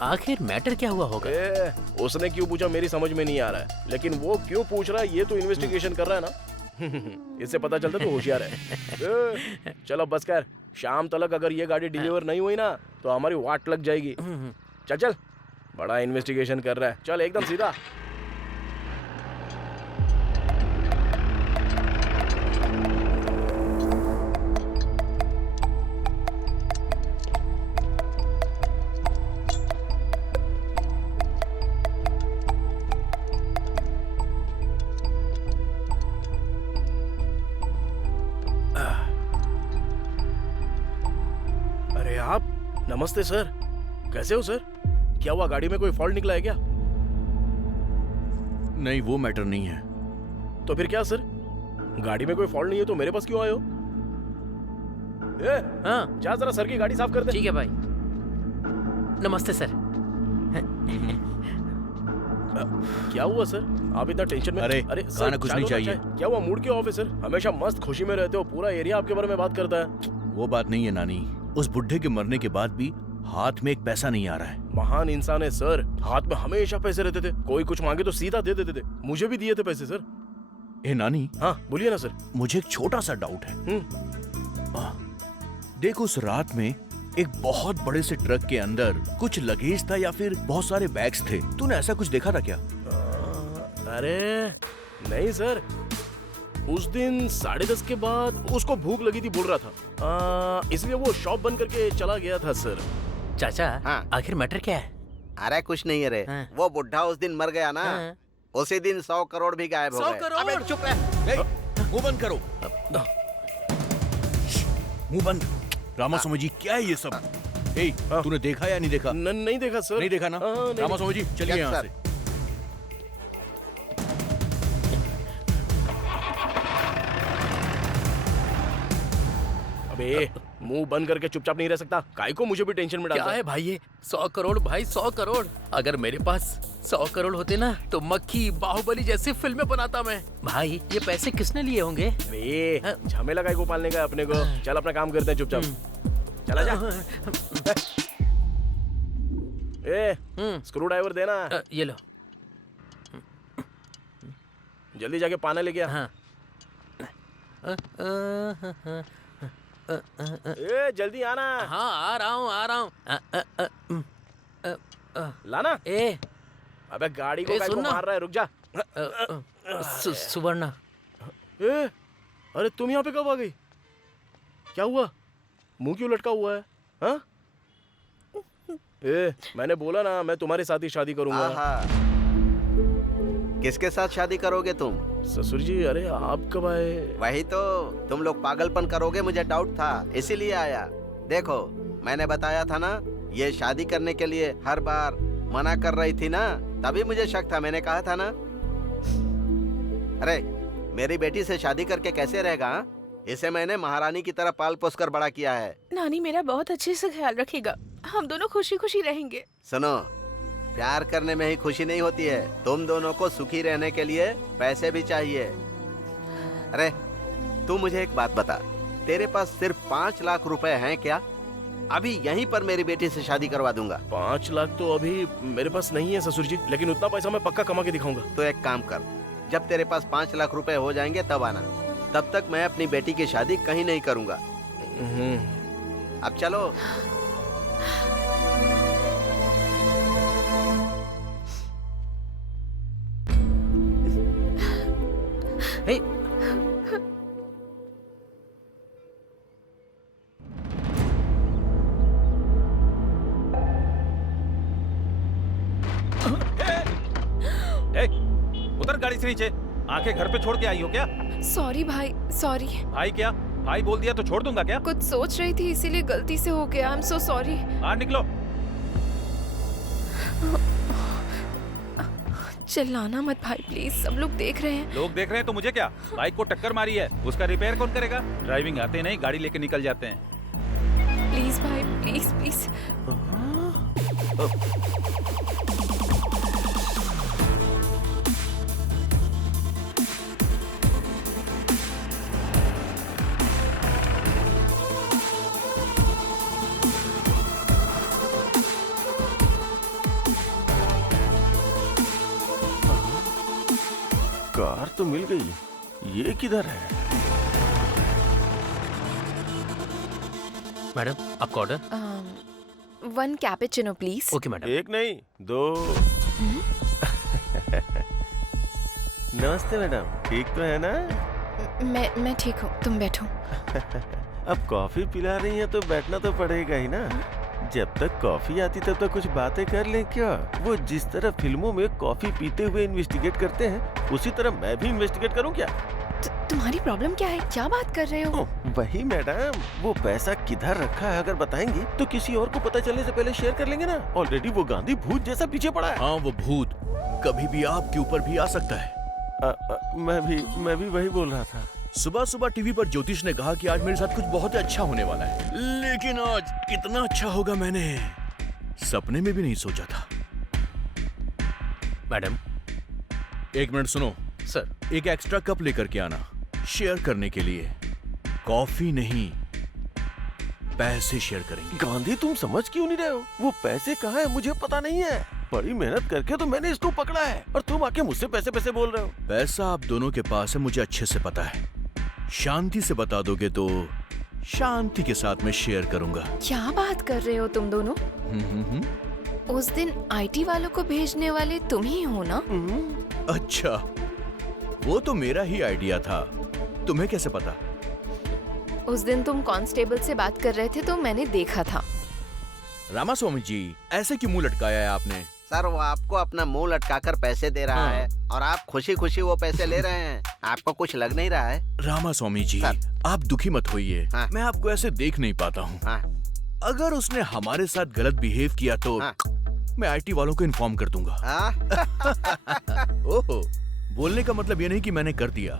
आखिर मैटर क्या हुआ होगा? उसने क्यों पूछा मेरी समझ में नहीं आ रहा है, लेकिन वो क्यों पूछ रहा है ये तो इन्वेस्टिगेशन कर रहा है ना। इससे पता चलता तो होशियार है। चलो बस कर, शाम तक अगर ये गाड़ी डिलीवर नहीं हुई ना तो हमारी वाट लग जाएगी। चल चल, बड़ा इन्वेस्टिगेशन कर रहा है, चल एकदम सीधा। अरे आप, नमस्ते सर, कैसे हो सर? क्या हुआ, गाड़ी में कोई फॉल्ट निकला है क्या? नहीं, वो मैटर नहीं है। तो फिर क्या सर? गाड़ी में कोई फॉल्ट नहीं है तो मेरे पास क्यों आए हो? हाँ, जा जरा सर की गाड़ी साफ कर दे। ठीक है भाई। नमस्ते सर। क्या हुआ सर, आप इतना टेंशन में? अरे सर, खाना कुछ नहीं चाहिए। क्या हुआ, मूड क्यों ऑफ है सर? हमेशा मस्त खुशी में रहते हो, पूरा एरिया आपके बारे में बात करता है। वो बात नहीं है नानी, उस बुढ़े के मरने के बाद भी हाथ में एक पैसा नहीं आ रहा है। महान इंसान है सर, हाथ में हमेशा पैसे रहते थे, कोई कुछ मांगे तो सीधा दे देते थे। मुझे भी दिए थे पैसे सर। ए नानी। हाँ बोलिए ना सर। मुझे एक छोटा सा डाउट है। देखो, उस रात में एक बहुत बड़े से ट्रक के अंदर कुछ लगेज था या फिर बहुत सारे बैग्स थे, तूने ऐसा कुछ देखा था क्या? अरे नहीं सर, उस दिन 10:30 के बाद उसको भूख लगी थी बोल रहा था, इसलिए वो शॉप बंद करके चला गया था सर। चाचा, हाँ। आखिर मैटर क्या है? अरे कुछ नहीं है रे। हाँ। वो बुढ़ा उस दिन मर गया ना, उसी दिन 100 करोड़ भी गायब हो गए। 100 करोड़? अबे चुप रह। मुंह बंद करो, मुंह बंद। रामास्वामी जी, क्या है ये सब? तूने देखा या नहीं देखा? नहीं देखा सर। नहीं देखा ना? रामास्वामी जी चलिए यहाँ से। अबे मुंह बंद करके चुपचाप नहीं रह सकता, काय को मुझे भी टेंशन में डालता क्या है भाई ये? 100 करोड़ भाई, 100 करोड़। अगर मेरे पास 100 करोड़ होते ना तो मक्खी बाहुबली जैसी फिल्में बनाता मैं। भाई ये पैसे किसने लिए होंगे? अरे झमेला काय को पालने का अपने को। चल अपना काम करते हैं चुपचाप, चला जा। स्क्रू ड्राइवर देना। ये लो। जल्दी जाके पानी लेके आ। जल्दी आना। हाँ आ रहा हूँ। लाना। अबे गाड़ी को सुन मार रहा है, रुक जा। सुवर्णा। अरे तुम यहाँ पे कब आ गई? क्या हुआ, मुंह क्यों लटका हुआ है? हाँ? मैंने बोला ना मैं तुम्हारे साथ ही शादी करूंगा। किसके साथ शादी करोगे तुम? ससुर जी, अरे आप कब आए? वही तो, तुम लोग पागलपन करोगे मुझे डाउट था, इसीलिए आया। देखो मैंने बताया था ना, ये शादी करने के लिए हर बार मना कर रही थी ना, तभी मुझे शक था। मैंने कहा था ना। अरे मेरी बेटी से शादी करके कैसे रहेगा? इसे मैंने महारानी की तरह पाल पोस कर बड़ा किया है। नानी मेरा बहुत अच्छे से ख्याल रखेगा, हम दोनों खुशी खुशी रहेंगे। सुनो, प्यार करने में ही खुशी नहीं होती है, तुम दोनों को सुखी रहने के लिए पैसे भी चाहिए। अरे तू मुझे एक बात बता, तेरे पास सिर्फ 5 लाख रुपए हैं क्या? अभी यहीं पर मेरी बेटी से शादी करवा दूंगा। 5 लाख तो अभी मेरे पास नहीं है ससुर जी, लेकिन उतना पैसा मैं पक्का कमा के दिखाऊंगा। तो एक काम कर, जब तेरे पास 5 लाख रुपए हो जाएंगे तब आना, तब तक मैं अपनी बेटी की शादी कहीं नहीं करूंगा। अब चलो। उतर गाड़ी से नीचे। आंखें घर पे छोड़ के आई हो क्या? सॉरी भाई, सॉरी। भाई क्या? भाई बोल दिया तो छोड़ दूंगा क्या? कुछ सोच रही थी इसीलिए गलती से हो गया। I am so sorry. बाहर निकलो। चिल्लाना मत भाई प्लीज, सब लोग देख रहे हैं। लोग देख रहे हैं तो मुझे क्या? बाइक को टक्कर मारी है, उसका रिपेयर कौन करेगा? ड्राइविंग आते नहीं, गाड़ी लेके निकल जाते हैं। प्लीज भाई, प्लीज प्लीज। कार तो मिल गई, ये किधर है? मैडम आपका order? 1 cappuccino please. Okay madam. एक नहीं 2। नमस्ते मैडम, ठीक तो है ना? मैं ठीक हूँ, तुम बैठो। अब कॉफी पिला रही हैं तो बैठना तो पड़ेगा ही ना। जब तक कॉफी आती तब तक कुछ बातें कर लें क्या? वो जिस तरह फिल्मों में कॉफी पीते हुए इन्वेस्टिगेट करते हैं, उसी तरह मैं भी इन्वेस्टिगेट करूं क्या? तुम्हारी प्रॉब्लम क्या है? क्या बात कर रहे हो? वही मैडम, वो पैसा किधर रखा है अगर बताएंगी तो किसी और को पता चलने से पहले शेयर कर लेंगे ना। ऑलरेडी वो गांधी भूत जैसा पीछे पड़ा है। हाँ, वो भूत कभी भी आपके ऊपर भी आ सकता है। मैं भी वही बोल रहा था। सुबह सुबह टीवी पर ज्योतिष ने कहा कि आज मेरे साथ कुछ बहुत अच्छा होने वाला है, लेकिन आज कितना अच्छा होगा मैंने सपने में भी नहीं सोचा था। मैडम 1 मिनट सुनो सर। एक एक्स्ट्रा कप लेकर के आना, शेयर करने के लिए। कॉफी नहीं, पैसे शेयर करेंगे। गांधी तुम समझ क्यों नहीं रहे हो? वो पैसे कहाँ है मुझे पता नहीं है। बड़ी मेहनत करके तो मैंने इसको पकड़ा है और तुम आके मुझसे पैसे पैसे बोल रहे हो। पैसा आप दोनों के पास है, मुझे अच्छे से पता है। शांति से बता दोगे तो शांति के साथ मैं शेयर करूंगा। क्या बात कर रहे हो तुम दोनों? उस दिन आईटी वालों को भेजने वाले तुम ही हो ना? अच्छा, वो तो मेरा ही आइडिया था, तुम्हें कैसे पता? उस दिन तुम कांस्टेबल से बात कर रहे थे तो मैंने देखा था। रामास्वामी जी, ऐसे क्यों मुंह लटकाया है आपने? सर, वो आपको अपना मुंह लटकाकर पैसे दे रहा है और आप खुशी खुशी वो पैसे ले रहे हैं। आपको कुछ लग नहीं रहा है? रामास्वामी जी, आप दुखी मत होइए। मैं आपको ऐसे देख नहीं पाता हूँ। अगर उसने हमारे साथ गलत बिहेव किया तो मैं आईटी वालों को इन्फॉर्म कर दूंगा। ओहो, बोलने का मतलब ये नहीं कि मैंने कर दिया,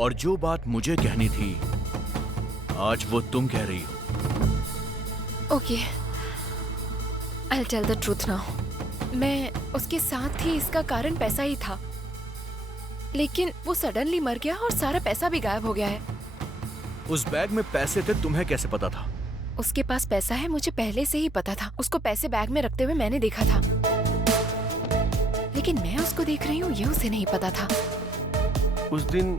और जो बात मुझे कहनी थी आज वो तुम कह रही हो। Okay, I'll tell the truth now. मैं उसके साथ थी, इसका कारण पैसा ही था, लेकिन वो सडनली मर गया और सारा पैसा भी गायब हो गया है। उस बैग में पैसे थे, तुम्हें कैसे पता था? उसके पास पैसा है, मुझे पहले से ही पता था। उसको पैसे बैग में रखते हुए मैंने देखा था, लेकिन मैं उसको देख रही हूँ ये उसे नहीं पता था। उस दिन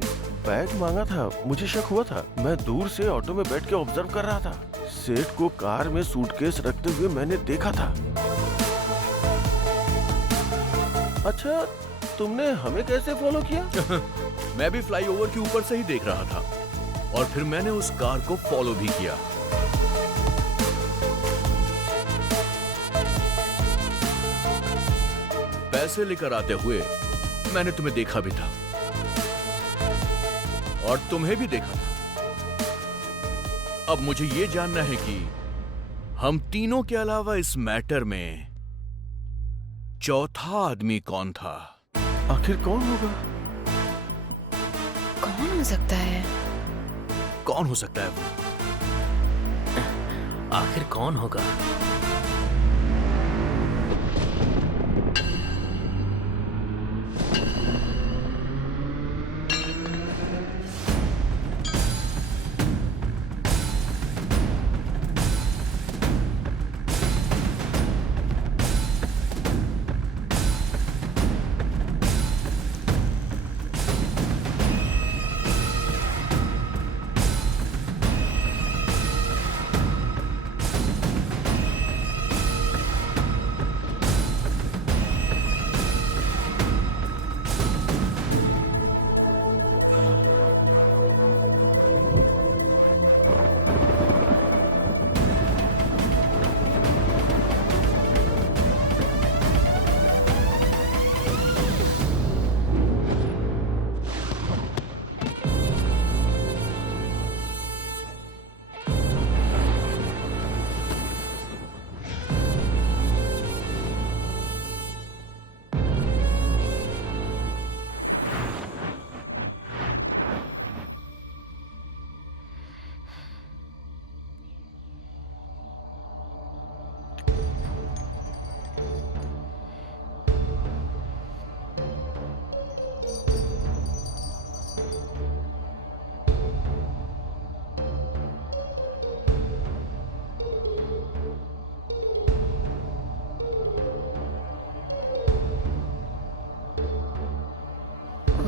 बैग मांगा था, मुझे शक हुआ था। मैं दूर से ऑटो में बैठ के ऑब्जर्व कर रहा था। सेठ को कार में सूटकेस रखते हुए मैंने देखा था। अच्छा, तुमने हमें कैसे फॉलो किया? मैं भी फ्लाईओवर के ऊपर से ही देख रहा था और फिर मैंने उस कार को फॉलो भी किया। पैसे लेकर आते हुए मैंने तुम्हें देखा भी था और तुम्हें भी देखा था। अब मुझे ये जानना है कि हम तीनों के अलावा इस मैटर में चौथा आदमी कौन था? आखिर कौन होगा? कौन हो सकता है? कौन हो सकता है वो? आखिर कौन होगा?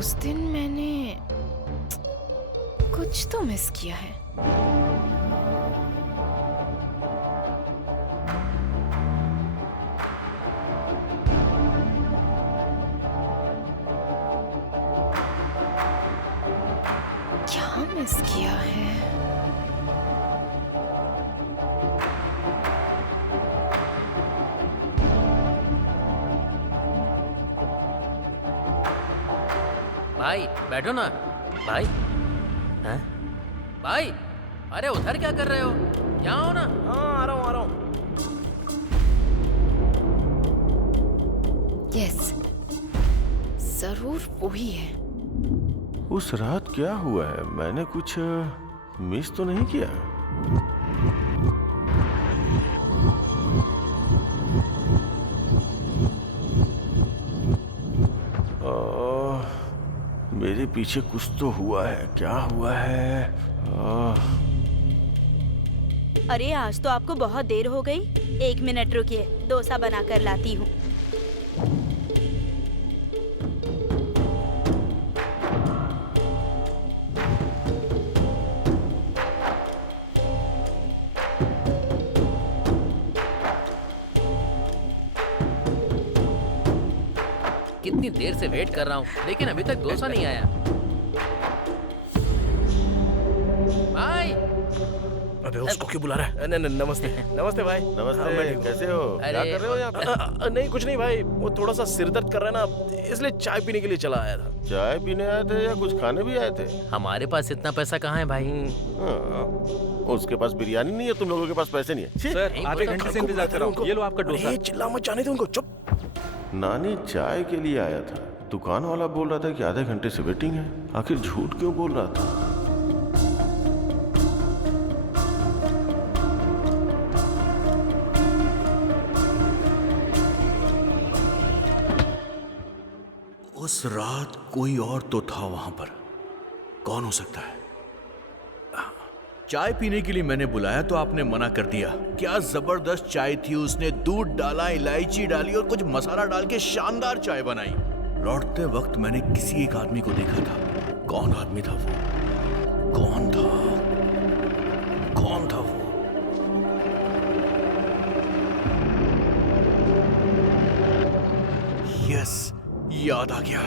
उस दिन मैंने कुछ तो मिस किया है। क्या मिस किया है? भाई बैठो ना भाई। हैं? भाई अरे उधर क्या कर रहे हो? यहाँ हो ना। हाँ आ रहा हूँ। यस, जरूर वही है। उस रात क्या हुआ है? मैंने कुछ मिस तो नहीं किया? मेरे पीछे कुछ तो हुआ है। क्या हुआ है? अरे आज तो आपको बहुत देर हो गई। 1 मिनट रुकिए, डोसा बना कर लाती हूँ। कितनी देर से वेट कर रहा हूँ लेकिन अभी तक डोसा नहीं आया। भाई अबे उसको क्यों बुला रहा है? नमस्ते भाई। नमस्ते, कैसे हो? क्या कर रहे हो यहाँ पे? नहीं कुछ नहीं भाई, वो थोड़ा सा सिर दर्द कर रहा है ना, इसलिए चाय पीने के लिए चला आया था। चाय पीने आए थे या कुछ खाने भी आए थे? हमारे पास इतना पैसा कहाँ है भाई? उसके पास बिरयानी नहीं है, तुम लोगों के पास पैसे नहीं है। सर आधे घंटे से इंतजार कर रहा हूँ, ये लो आपका डोसा। चिल्ला मत, जाने दो उनको, चुप। नानी चाय के लिए आया था। दुकान वाला बोल रहा था कि आधे घंटे से वेटिंग है। आखिर झूठ क्यों बोल रहा था? उस रात कोई और तो था वहां पर। कौन हो सकता है? चाय पीने के लिए मैंने बुलाया तो आपने मना कर दिया। क्या जबरदस्त चाय थी। उसने दूध डाला, इलायची डाली और कुछ मसाला डाल के शानदार चाय बनाई। लौटते वक्त मैंने किसी एक आदमी को देखा था। कौन आदमी था वो? कौन था वो? यस, याद आ गया।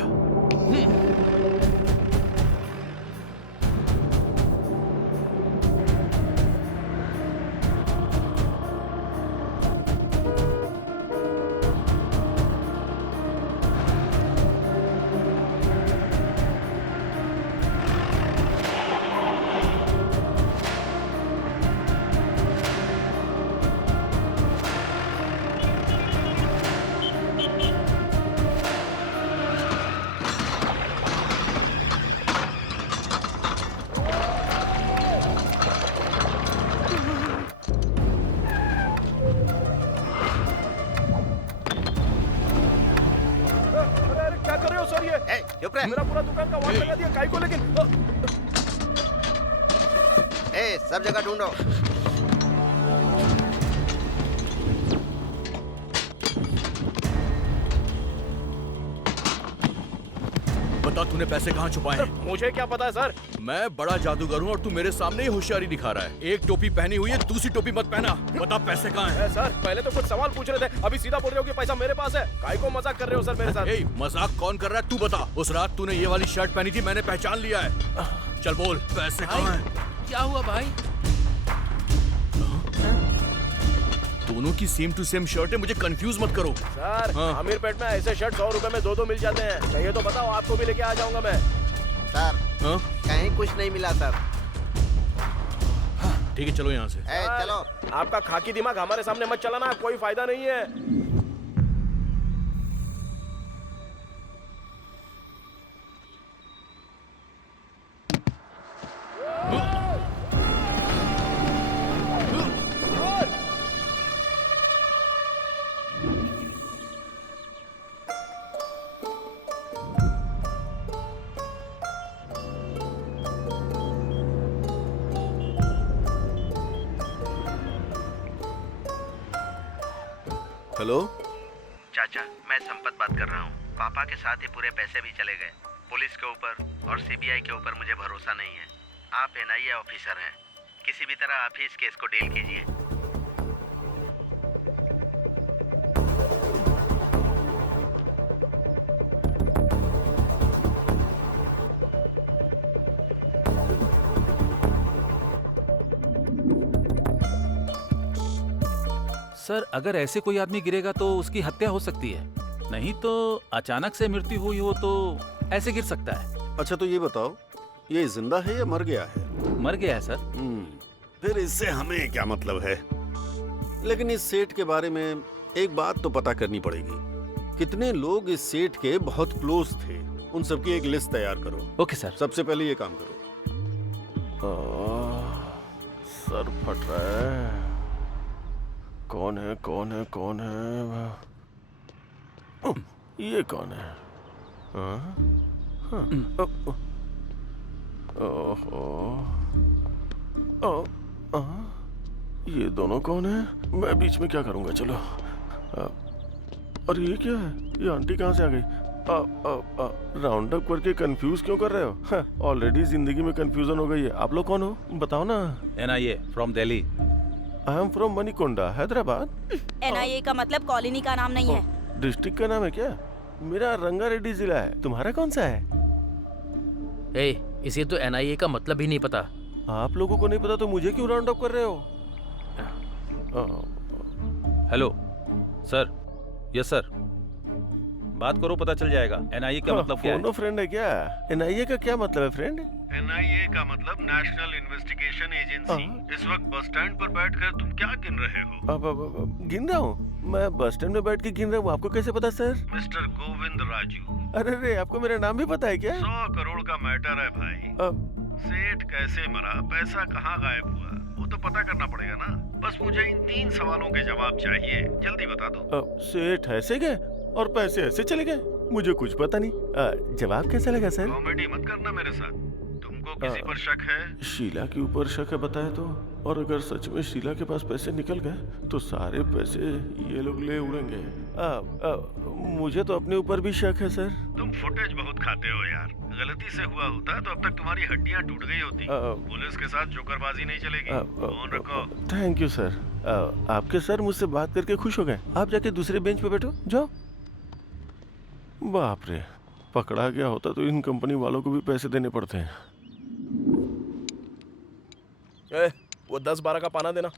मेरा पूरा दुकान का वाट लगा दिया काई को, लेकिन सब जगह ढूंढो। बता तूने पैसे कहाँ छुपाए हैं? मुझे क्या पता है सर। मैं बड़ा जादूगर हूँ और तू मेरे सामने ही होशियारी दिखा रहा है। एक टोपी पहनी हुई है, दूसरी टोपी मत पहना। बता पैसे कहाँ हैं? सर पहले तो कुछ सवाल पूछ रहे थे, अभी सीधा बोल रहे हो कि पैसा मेरे पास है। काई को मजाक कर रहे हो सर मेरे साथ? मजाक कौन कर रहा है तू बता। उस रात तूने ये वाली शर्ट पहनी थी, मैंने पहचान लिया है। चल बोल, पैसे कहाँ हैं? क्या हुआ भाई? दोनों की सेम टू सेम शर्ट है, मुझे कंफ्यूज मत करो। सर अमीरपेट में ऐसे शर्ट 100 रुपए में 2 मिल जाते हैं। चाहिए तो बताओ, आपको भी लेके आ जाऊंगा मैं। सर कहीं कुछ नहीं मिला सर। ठीक है चलो यहाँ से। चलो। आपका खाकी दिमाग हमारे सामने मत चलाना, कोई फायदा नहीं है। हेलो चाचा, मैं संपत बात कर रहा हूँ। पापा के साथ ही पूरे पैसे भी चले गए। पुलिस के ऊपर और सीबीआई के ऊपर मुझे भरोसा नहीं है। आप एनआईए ऑफिसर हैं, किसी भी तरह आप ही इस केस को डील कीजिए। सर अगर ऐसे कोई आदमी गिरेगा तो उसकी हत्या हो सकती है, नहीं तो अचानक से मृत्यु हुई हो तो ऐसे गिर सकता है। अच्छा तो ये बताओ, ये जिंदा है या मर गया है? मर गया है सर। फिर इससे हमें क्या मतलब है? लेकिन इस सेठ के बारे में एक बात तो पता करनी पड़ेगी। कितने लोग इस सेठ के बहुत क्लोज थे, उन सबकी एक लिस्ट तैयार करो। Okay sir. सबसे पहले ये काम करो। सर फट रहा है। कौन है कौन है कौन है? ये कौन है? ये दोनों कौन है? मैं बीच में क्या करूंगा? चलो। और ये क्या है? ये आंटी कहाँ से आ गई? राउंड अप करके कंफ्यूज क्यों कर रहे हो? ऑलरेडी जिंदगी में कंफ्यूजन हो गई है। आप लोग कौन हो? बताओ ना। NIA from Delhi. I am from Manikonda, Hyderabad. NIA का मतलब कॉलोनी का नाम नहीं है। डिस्ट्रिक्ट का नाम है क्या? मेरा रंगारेड्डी जिला है। तुम्हारा कौन सा है? इसे तो एनआईए का मतलब ही नहीं पता। आप लोगों को नहीं पता तो मुझे क्यों राउंड अप कर रहे हो? Hello sir. Yes sir. बात करो, पता चल जाएगा एनआईए का मतलब क्या है। फोनो फ्रेंड है क्या? एनआईए का क्या मतलब है फ्रेंड? एनआईए का मतलब नेशनल इन्वेस्टिगेशन एजेंसी। इस वक्त बस स्टैंड पर बैठकर तुम क्या गिन रहे हो? अब गिन रहा हूँ। मैं बस स्टैंड में बैठ के गिन रहा हूँ। आपको कैसे पता सर? मिस्टर गोविंद राजू। अरे रे, आपको मेरा नाम भी पता है क्या? 100 करोड़ का मैटर है भाई। सेठ कैसे मरा, पैसा कहाँ गायब हुआ, वो तो पता करना पड़ेगा ना। बस मुझे इन 3 सवालों के जवाब चाहिए, जल्दी बता दो। सेठ ऐसे गए और पैसे ऐसे चले गए? मुझे कुछ पता नहीं। जवाब कैसा लगा सर? कॉमेडी मत करना मेरे साथ। तुमको किसी पर शक है? शीला के ऊपर शक है बताए तो। और अगर सच में शीला के पास पैसे निकल गए तो सारे पैसे ये लोग ले उड़ेंगे। मुझे तो अपने ऊपर भी शक है सर। तुम फुटेज बहुत खाते हो यार। गलती से हुआ होता तो अब तक तुम्हारी हड्डियां टूट गई होती। पुलिस के साथ जोकरबाजी नहीं चलेगी। फोन रखो। Thank you sir. आपके सर मुझसे बात करके खुश हो गए। आप जाके दूसरे बेंच पे बैठो, जाओ। बाप रे, पकड़ा गया होता तो इन कंपनी वालों को भी पैसे देने पड़ते हैं। वो 10-12 का पाना देना।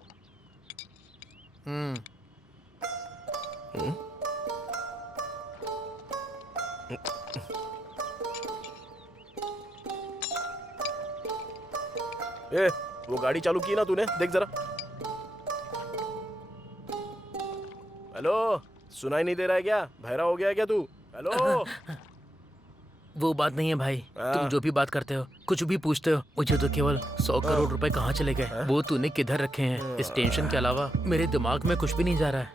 वो गाड़ी चालू की ना तूने? देख जरा। हेलो, सुनाई नहीं दे रहा है क्या? बहरा हो गया है क्या तू? हेलो। वो बात नहीं है भाई। तुम जो भी बात करते हो, कुछ भी पूछते हो, मुझे तो केवल 100 करोड़ रुपए कहाँ चले गए वो तूने किधर रखे हैं, इस टेंशन के अलावा मेरे दिमाग में कुछ भी नहीं जा रहा है।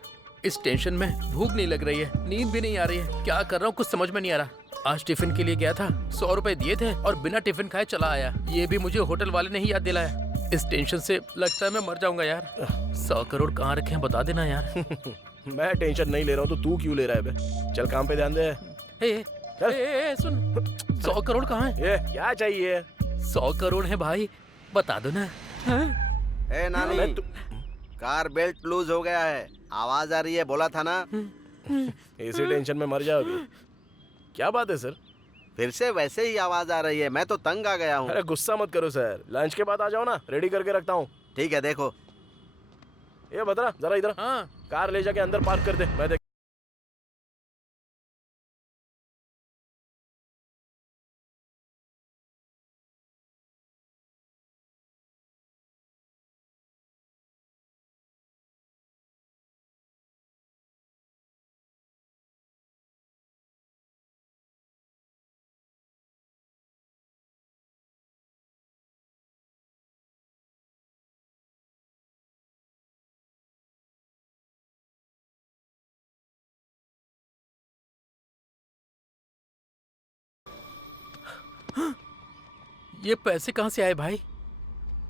इस टेंशन में भूख नहीं लग रही है, नींद भी नहीं आ रही है। क्या कर रहा हूँ कुछ समझ में नहीं आ रहा। आज टिफिन के लिए गया था, 100 रुपए दिए थे और बिना टिफिन खाए चला आया। ये भी मुझे होटल वाले ने ही याद दिलाया। इस टेंशन से लगता है मैं मर जाऊंगा यार। 100 करोड़ कहाँ रखे हैं बता देना यार। मैं टेंशन नहीं ले रहा हूँ तो तू क्यों ले रहा है बे? चल काम पे ध्यान दे। सुन, 100 करोड़ कहाँ है? ये क्या चाहिए? 100 करोड़ है भाई, बता दो ना। ए नानी, कार बेल्ट लूज हो गया है, आवाज आ रही है, बोला था ना। इसी टेंशन में मर जाओगे। क्या बात है सर? फिर से वैसे ही आवाज आ रही है, मैं तो तंग आ गया हूँ। अरे गुस्सा मत करो सर, लंच के बाद आ जाओ ना, रेडी करके रखता हूँ। ठीक है, देखो। ये बता जरा इधर। हाँ। कार ले जाके अंदर पार्क कर दे, मैं देख। ये पैसे कहाँ से आए भाई?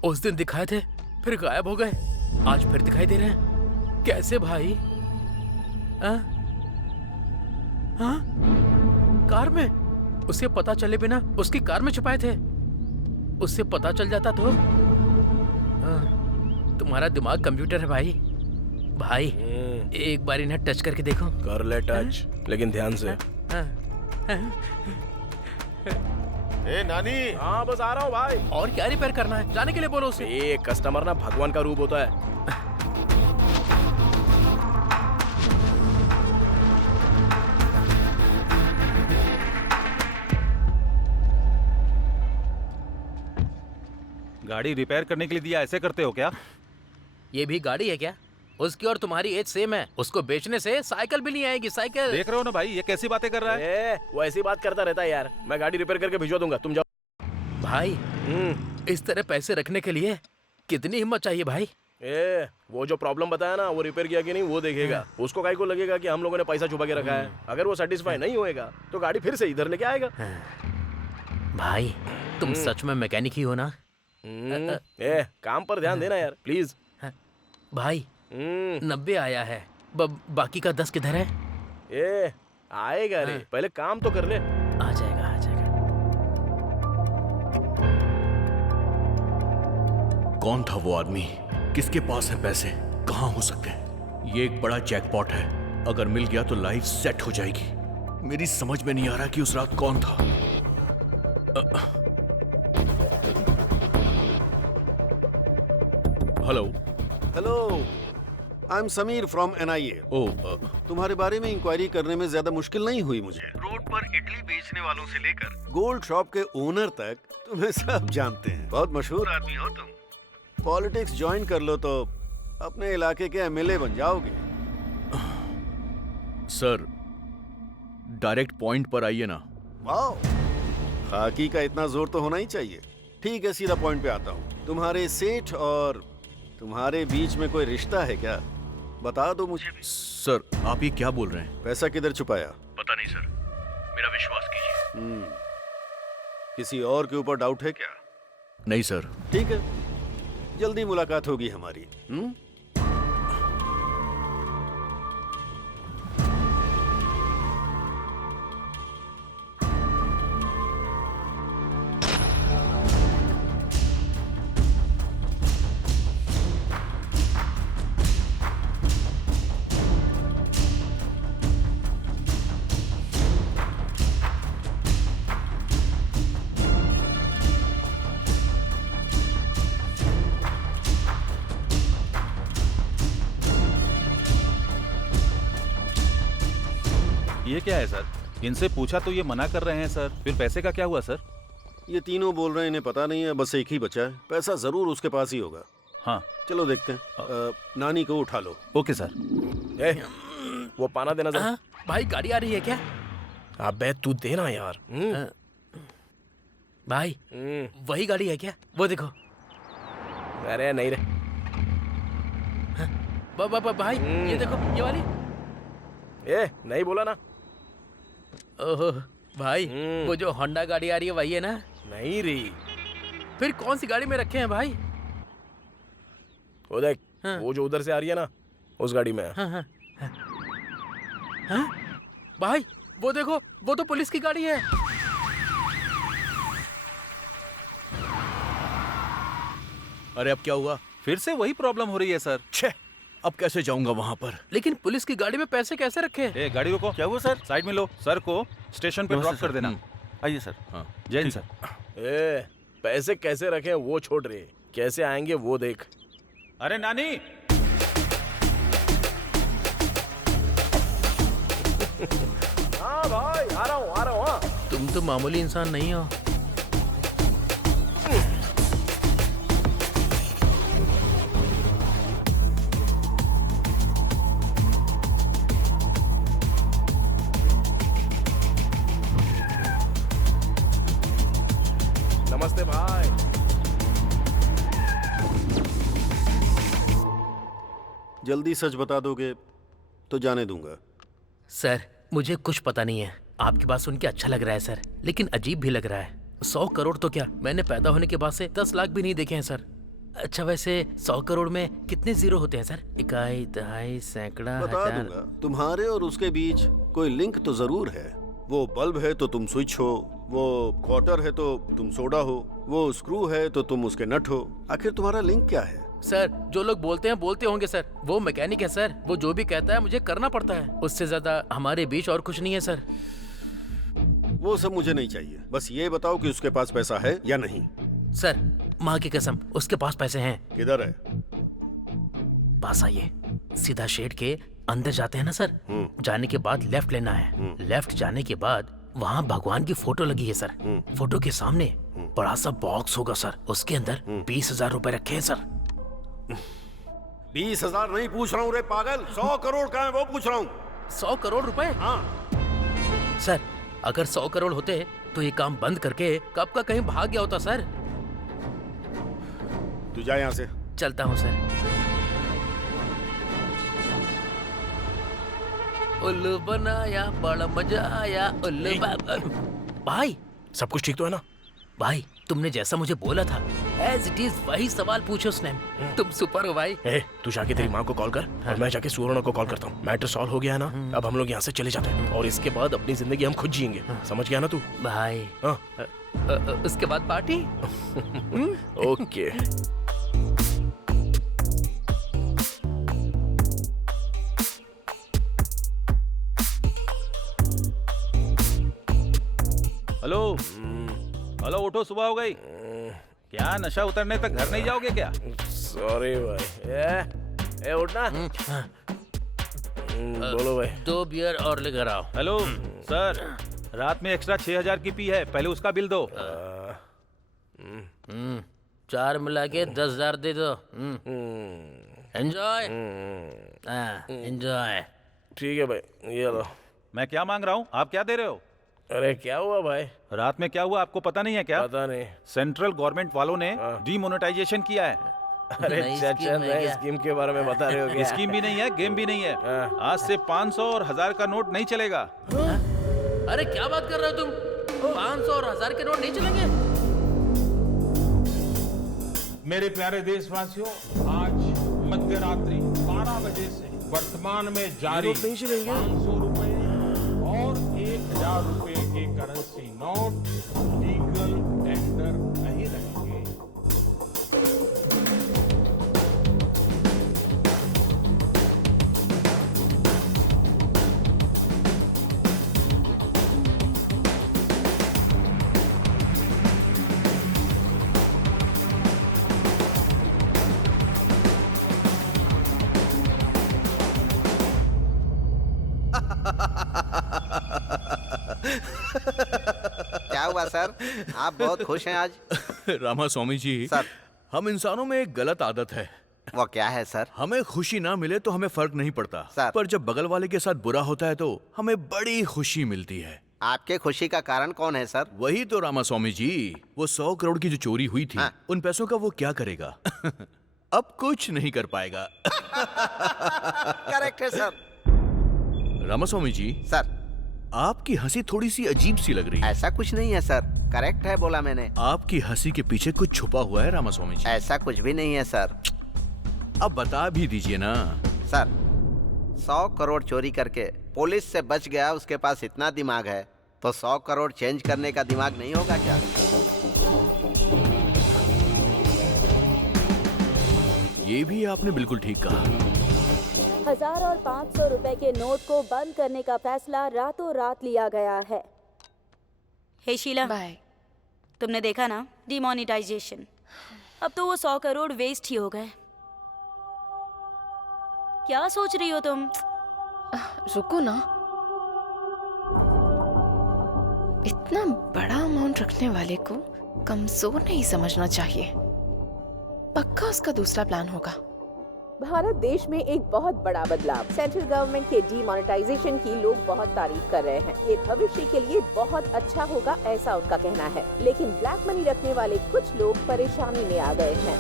उस दिन दिखाए थे, फिर गायब हो गए, आज फिर दिखाई दे रहे हैं। कैसे भाई? हाँ? कार में? उसे पता चले बिना उसकी कार में छुपाए थे। उससे पता चल जाता तो तुम्हारा दिमाग कंप्यूटर है भाई। भाई एक बार इन्हें टच करके देखो। कर ले टच, लेकिन ध्यान से। ए नानी। हाँ बस आ रहा हूँ भाई। और क्या रिपेयर करना है, जाने के लिए बोलो उसे। ये कस्टमर ना भगवान का रूप होता है। गाड़ी रिपेयर करने के लिए दिया, ऐसे करते हो क्या? ये भी गाड़ी है क्या? उसकी और तुम्हारी एज सेम है। उसको बेचने से साइकिल भी नहीं आएगी। साइकिल देख रहे हो ना भाई, ये कैसी बातें कर रहा है। वो ऐसी बात करता रहता है यार। मैं गाड़ी रिपेयर करके भिजवा दूंगा, तुम जाओ। भाई इस तरह पैसे रखने के लिए कितनी हिम्मत चाहिए भाई। वो जो प्रॉब्लम बताया ना, वो रिपेयर किया कि नहीं वो देखेगा। उसको काहे को लगेगा कि हम लोगों ने पैसा छुपा के रखा है। अगर वो सेटिस्फाई नहीं होएगा तो गाड़ी फिर से इधर लेके आएगा। भाई तुम सच में मैकेनिक ही हो ना? काम पर ध्यान देना यार प्लीज। भाई 90 आया है, बाकी का 10 किधर है? आएगा रे, पहले काम तो कर ले। आ जाएगा आ जाएगा। कौन था वो आदमी? किसके पास है पैसे? कहाँ हो सकते हैं? ये एक बड़ा जैकपॉट है। अगर मिल गया तो लाइफ सेट हो जाएगी। मेरी समझ में नहीं आ रहा कि उस रात कौन था। Hello hello, I am Sameer from NIA। तुम्हारे बारे में इंक्वायरी करने में ज्यादा मुश्किल नहीं हुई मुझे। रोड पर इडली बेचने वालों से लेकर गोल्ड शॉप के ओनर तक तुम्हें सब जानते हैं। बहुत मशहूर आदमी हो तुम। पॉलिटिक्स ज्वाइन कर लो तो अपने इलाके के MLA बन जाओगे। सर डायरेक्ट पॉइंट पर आइए ना। वाह, खाकी का इतना जोर तो होना ही चाहिए। ठीक है, सीधा पॉइंट पे आता हूँ। तुम्हारे सेठ और तुम्हारे बीच में कोई रिश्ता है क्या? बता दो मुझे भी। सर आप ये क्या बोल रहे हैं? पैसा किधर छुपाया? पता नहीं सर, मेरा विश्वास कीजिए। किसी और के ऊपर डाउट है क्या? नहीं सर। ठीक है, जल्दी मुलाकात होगी हमारी। ये क्या है सर? इनसे पूछा तो ये मना कर रहे हैं सर। फिर पैसे का क्या हुआ सर? ये तीनों बोल रहे हैं इन्हें पता नहीं है, बस एक ही बचा है। पैसा जरूर उसके पास ही होगा। हाँ चलो देखते हैं। नानी को उठा लो। Okay sir. वो पाना देना जरा। भाई गाड़ी आ रही है क्या? अबे तू देना यार। भाई वही गाड़ी है क्या? वो देखो। अरे नहीं रे। भाई ये देखो, ये वाली। नहीं बोला ना। ओहो भाई, वो जो होंडा गाड़ी आ रही है वही है ना? नहीं रे। फिर कौन सी गाड़ी में रखे हैं भाई? वो देख, वो जो उधर से आ रही है ना, उस गाड़ी में। भाई वो देखो, वो तो पुलिस की गाड़ी है। अरे अब क्या हुआ? फिर से वही प्रॉब्लम हो रही है सर। छे, अब कैसे जाऊंगा वहां पर? लेकिन पुलिस की गाड़ी में पैसे कैसे रखे? गाड़ी रोको। क्या हुआ सर? साइड में लो। सर को स्टेशन पे ड्रॉप कर देना। आइए सर। हाँ जय हिंद सर। पैसे कैसे रखे वो छोड़ रहे, कैसे आएंगे वो देख। अरे नानी। हाँ भाई आ रहा हूँ। हाँ तुम तो मामूली इंसान नहीं हो। नमस्ते भाई। जल्दी सच बता दोगे तो जाने दूंगा। सर मुझे कुछ पता नहीं है। आपकी बात सुन के अच्छा लग रहा है सर, लेकिन अजीब भी लग रहा है। 100 करोड़ तो क्या, मैंने पैदा होने के बाद से 10 लाख भी नहीं देखे हैं सर। अच्छा वैसे 100 करोड़ में कितने जीरो होते हैं सर? इकाई, दहाई, सैकड़ा, बता दूंगा। तुम्हारे और उसके बीच कोई लिंक तो जरूर है। वो बल्ब है तो तुम स्विच हो, वो क्वार्टर है तो तुम सोडा हो, वो स्क्रू है तो तुम उसके नट हो। आखिर तुम्हारा लिंक क्या है? सर जो लोग बोलते हैं बोलते होंगे सर, वो मैकेनिक है सर, वो जो भी कहता है मुझे करना पड़ता है, उससे ज्यादा हमारे बीच और कुछ नहीं है सर। वो सब मुझे नहीं चाहिए, बस ये बताओ कि उसके पास पैसा है या नहीं। सर माँ की कसम उसके पास पैसे हैं। किधर है? पास आइए, सीधा शेड के अंदर जाते हैं ना सर, जाने के बाद लेफ्ट लेना है, लेफ्ट जाने के बाद वहाँ भगवान की फोटो लगी है सर, फोटो के सामने बड़ा सा बॉक्स होगा सर, उसके अंदर 20,000 रुपए रखे हैं सर। 20,000 नहीं पूछ रहा हूँ रे पागल, 100 करोड़ का है वो पूछ रहा हूँ। 100 करोड़ रुपए? हाँ सर अगर 100 करोड़ होते तो ये काम बंद करके कब का कहीं भाग गया होता सर। तू जा यहाँ से। चलता हूँ सर। उल्लू बनाया बड़ा मजा आया उल्लू भाई सब कुछ ठीक तो है ना? भाई तुमने जैसा मुझे बोला था एज इट इज वही सवाल पूछो उसने। तुम सुपर हो भाई। तू जाके तेरी माँ को कॉल कर और मैं जाके सुवर्णा को कॉल करता हूँ। मैटर सॉल्व हो गया है ना, अब हम लोग यहाँ से चले जाते हैं और इसके बाद अपनी जिंदगी हम खुद जिएंगे। समझ गया ना तू? भाई हाँ। उसके बाद पार्टी। ओके। हेलो हेलो, उठो, सुबह हो गई क्या? नशा उतरने तक घर नहीं जाओगे क्या? सॉरी भाई। उठना। बोलो भाई। 2 बियर और लेकर आओ। हेलो सर, रात में एक्स्ट्रा 6,000 की पी है, पहले उसका बिल दो। 4 मिला के 10,000 दे दो। Enjoy enjoy. ठीक है भाई, ये लो। मैं क्या मांग रहा हूँ, आप क्या दे रहे हो? अरे क्या हुआ भाई? रात में क्या हुआ आपको पता नहीं है क्या? पता नहीं। सेंट्रल गवर्नमेंट वालों ने डीमोनेटाइजेशन किया है। अरे चाचा, नए स्कीम के बारे में बता रहे हो क्या? स्कीम भी नहीं है, गेम भी नहीं है। आज से 500 और 1000 का नोट नहीं चलेगा। अरे क्या बात कर रहे हो तुम? 500 और 1000 के नोट नहीं चलेंगे? मेरे प्यारे देशवासियों, आज मध्य रात्रि 12 बजे से वर्तमान में जारी 500 रुपए और 1,000 रुपए के करेंसी नोट लीगल टेंडर नहीं रहेंगे। क्या हुआ सर, आप बहुत खुश हैं आज? रामा स्वामी जी, सर, हम इंसानों में एक गलत आदत है। वो क्या है सर? हमें खुशी ना मिले तो हमें फर्क नहीं पड़ता सर, पर जब बगल वाले के साथ बुरा होता है तो हमें बड़ी खुशी मिलती है। आपके खुशी का कारण कौन है सर? वही तो रामा स्वामी जी, वो 100 करोड़ की जो चोरी हुई थी, उन पैसों का वो क्या करेगा? अब कुछ नहीं कर पाएगा। करेक्ट है सर। रामा स्वामी जी, सर, आपकी हंसी थोड़ी सी अजीब सी लग रही है। ऐसा कुछ नहीं है सर, करेक्ट है बोला मैंने। आपकी हंसी के पीछे कुछ छुपा हुआ है रामा स्वामी जी। ऐसा कुछ भी नहीं है सर। अब बता भी दीजिए ना। सर, 100 करोड़ चोरी करके पुलिस से बच गया, उसके पास इतना दिमाग है तो 100 करोड़ चेंज करने का दिमाग नहीं होगा क्या? ये भी आपने बिल्कुल ठीक कहा। 1000 और 500 रुपए के नोट को बंद करने का फैसला रातों रात लिया गया है। हे शीला, बाय। तुमने देखा ना डिमोनेटाइजेशन, अब तो वो 100 करोड़ वेस्ट ही हो गए। क्या सोच रही हो तुम? रुको ना, इतना बड़ा अमाउंट रखने वाले को कमजोर नहीं समझना चाहिए। पक्का उसका दूसरा प्लान होगा। भारत देश में एक बहुत बड़ा बदलाव, सेंट्रल गवर्नमेंट के डीमोनेटाइजेशन की लोग बहुत तारीफ कर रहे हैं। ये भविष्य के लिए बहुत अच्छा होगा, ऐसा उनका कहना है। लेकिन ब्लैक मनी रखने वाले कुछ लोग परेशानी में आ गए हैं।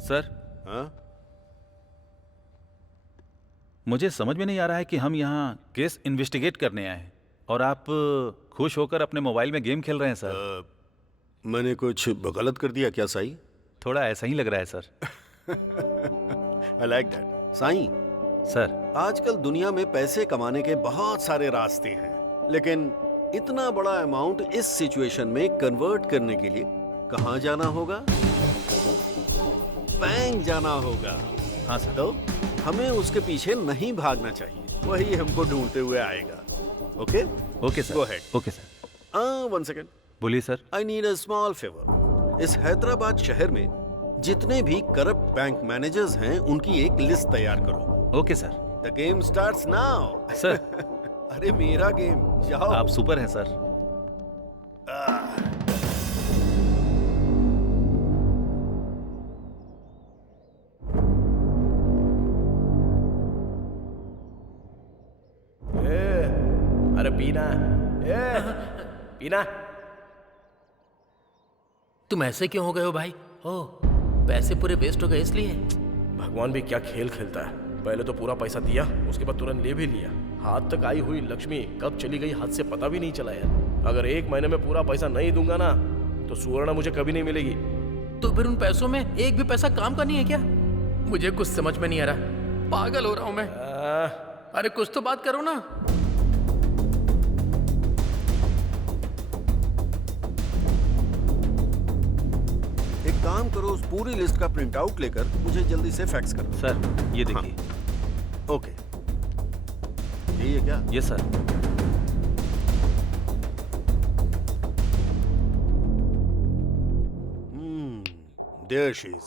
सर, मुझे समझ में नहीं आ रहा है कि हम यहाँ केस इन्वेस्टिगेट करने आए हैं और आप खुश होकर अपने मोबाइल में गेम खेल रहे हैं सर। मैंने कुछ गलत कर दिया क्या साईं? थोड़ा ऐसा ही लग रहा है sir. I like that. Sai, sir, आजकल दुनिया में पैसे कमाने के बहुत सारे रास्ते हैं, लेकिन इतना बड़ा अमाउंट इस सिचुएशन में कन्वर्ट करने के लिए कहाँ जाना होगा? बैंक जाना होगा। हाँ सर। तो हमें उसके पीछे नहीं भागना चाहिए, वही हमको ढूंढते हुए आएगा। Okay? Okay sir. Go ahead. Okay sir. 1 second. बोलिए sir. I need a small favour. इस हैदराबाद शहर में जितने भी करप्ट बैंक मैनेजर्स हैं, उनकी एक लिस्ट तैयार करो। Okay sir. The game starts now. Sir. अरे मेरा गेम, जाओ। आप सुपर हैं सर। अरे पीना, पीना। तुम ऐसे क्यों हो गए हो भाई? ओ, पैसे पूरे वेस्ट हो गए इसलिए? भगवान भी क्या खेल खेलता है। पहले तो पूरा पैसा दिया, उसके बाद तुरंत ले भी लिया। हाथ तक आई हुई लक्ष्मी कब चली गई हाथ से पता भी नहीं चला यार। अगर 1 महीने में पूरा पैसा नहीं दूंगा ना, तो सुवर्णा मुझे कभी नहीं मिलेगी। तो फिर उन पैसों में एक भी पैसा काम का नहीं है क्या? मुझे कुछ समझ में नहीं आ रहा, पागल हो रहा हूं मैं। अरे कुछ तो बात करो ना। एक काम करो, उस पूरी लिस्ट का प्रिंट आउट लेकर मुझे जल्दी से फैक्स करो। सर, ये देखिए। हाँ। ओके, यही है क्या? Yes sir. There she is.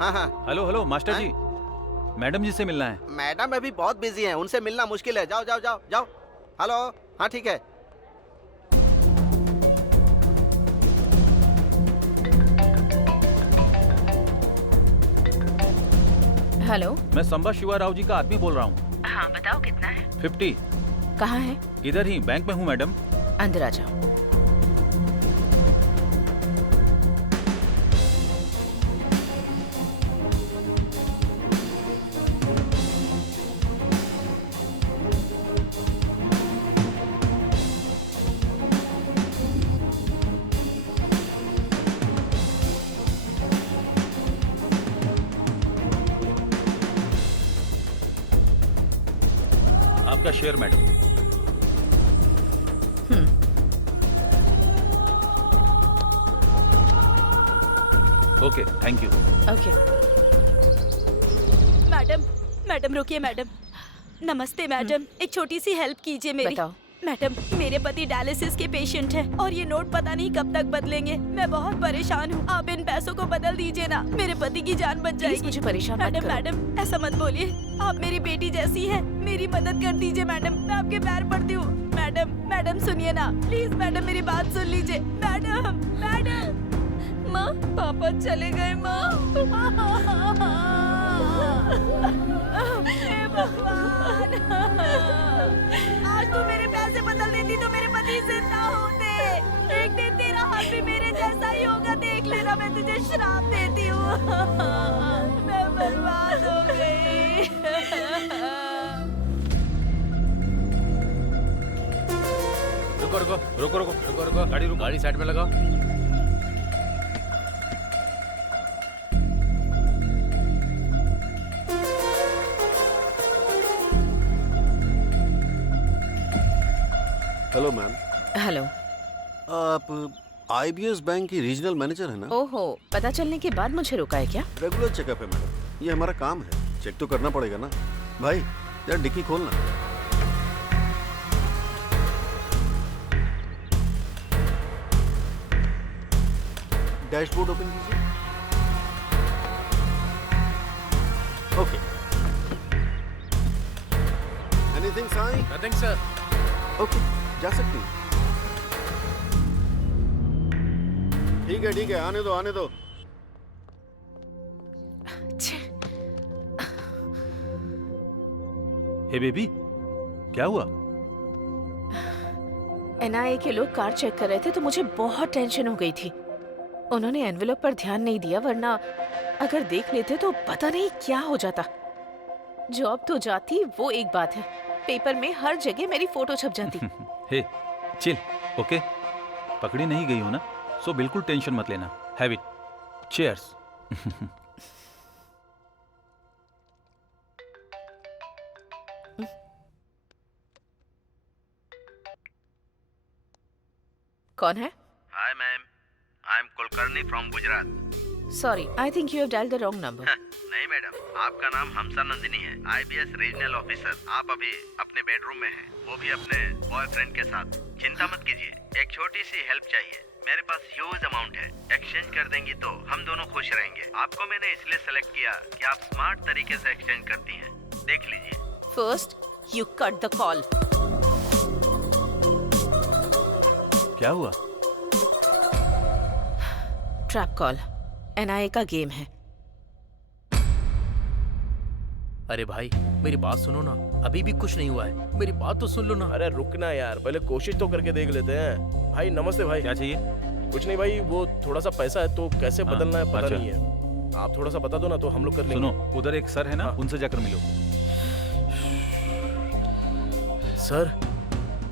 हाँ। हेलो हेलो मास्टर जी, मैडम जी से मिलना है। मैडम अभी बहुत बिजी हैं, उनसे मिलना मुश्किल है। जाओ जाओ जाओ जाओ। हेलो, हाँ ठीक है। हेलो, मैं संबा शिवा राव जी का आदमी बोल रहा हूँ। हाँ बताओ कितना है? 50। कहाँ है? इधर ही बैंक में हूँ मैडम। अंदर आ जाओ। आपका share madam. Okay, thank you. Okay. Madam रुकिए मैडम। नमस्ते मैडम, एक छोटी सी हेल्प कीजिए मेरी। बताओ। मैडम, मेरे पति डायलिसिस के पेशेंट हैं और ये नोट पता नहीं कब तक बदलेंगे। मैं बहुत परेशान हूँ, आप इन पैसों को बदल दीजिए ना, मेरे पति की जान बच जाएगी। मुझे परेशान मत करो। मैडम ऐसा मत बोलिए, आप मेरी बेटी जैसी है, मेरी मदद कर दीजिए मैडम, मैं आपके पैर पड़ती हूँ। मैडम सुनिए ना प्लीज, मैडम मेरी बात सुन लीजिए। मैडम माँ, पापा चले गए माँ। हे भगवान, आज तू मेरे पैसे बदल देती तो मेरे पति जिंदा होते। एक दिन तेरा हाथ भी मेरे जैसा ही होगा, देख लेना, मैं तुझे श्राप देती हूँ। मैं बर्बाद हो गई। रुको, गाड़ी साइड में लगाओ। Hello ma'am. हेलो। आप IBS बैंक की रीजनल मैनेजर है ना? ओहो, पता चलने के बाद मुझे रोका है क्या? रेगुलर चेकअप है मैडम, ये हमारा काम है, चेक तो करना पड़ेगा ना। भाई यार डिक्की खोलना। डैशबोर्ड ओपन कीजिए। Okay. Anything Sai? Nothing sir. Okay, जा सकती हैं। ठीक है, आने दो। हे बेबी, क्या हुआ? एनआईए के लोग कार चेक कर रहे थे तो मुझे बहुत टेंशन हो गई थी। उन्होंने एनवेलप पर ध्यान नहीं दिया, वरना अगर देख लेते तो पता नहीं क्या हो जाता। जॉब तो जाती, वो एक बात है, पेपर में हर जगह मेरी फोटो छप जाती। हे चिल, ओके? पकड़ी नहीं गई हो ना, सो बिल्कुल टेंशन मत लेना। Have it, cheers. कौन है? Hi ma'am, I am Kulkarni from Gujarat. Sorry, I think you have dialled the wrong number. नहीं मैडम, आपका नाम हमसा नंदिनी है, आईबीएस रीजनल ऑफिसर। आप अभी अपने बेडरूम में हैं, वो भी अपने बॉयफ्रेंड के साथ। चिंता मत कीजिए, एक छोटी सी हेल्प चाहिए। मेरे पास ह्यूज अमाउंट है, एक्सचेंज कर देंगी तो हम दोनों खुश रहेंगे। आपको मैंने इसलिए सेलेक्ट किया कि आप स्मार्ट तरीके से एक्सचेंज करती हैं। देख लीजिए। First you cut the call. क्या हुआ? ट्रैप कॉल, एनआईए का गेम है। अरे भाई मेरी बात सुनो ना, अभी भी कुछ नहीं हुआ है, मेरी बात तो सुन लो ना। अरे रुकना यार, पहले कोशिश तो करके देख लेते हैं। भाई नमस्ते भाई। क्या चाहिए? कुछ नहीं भाई, वो थोड़ा सा पैसा है तो कैसे बदलना है पता अच्छा। नहीं है। आप थोड़ा सा बता दो ना तो हम लोग कर लेंगे। सुनो, उधर एक सर है ना, उनसे जाकर मिलो। सर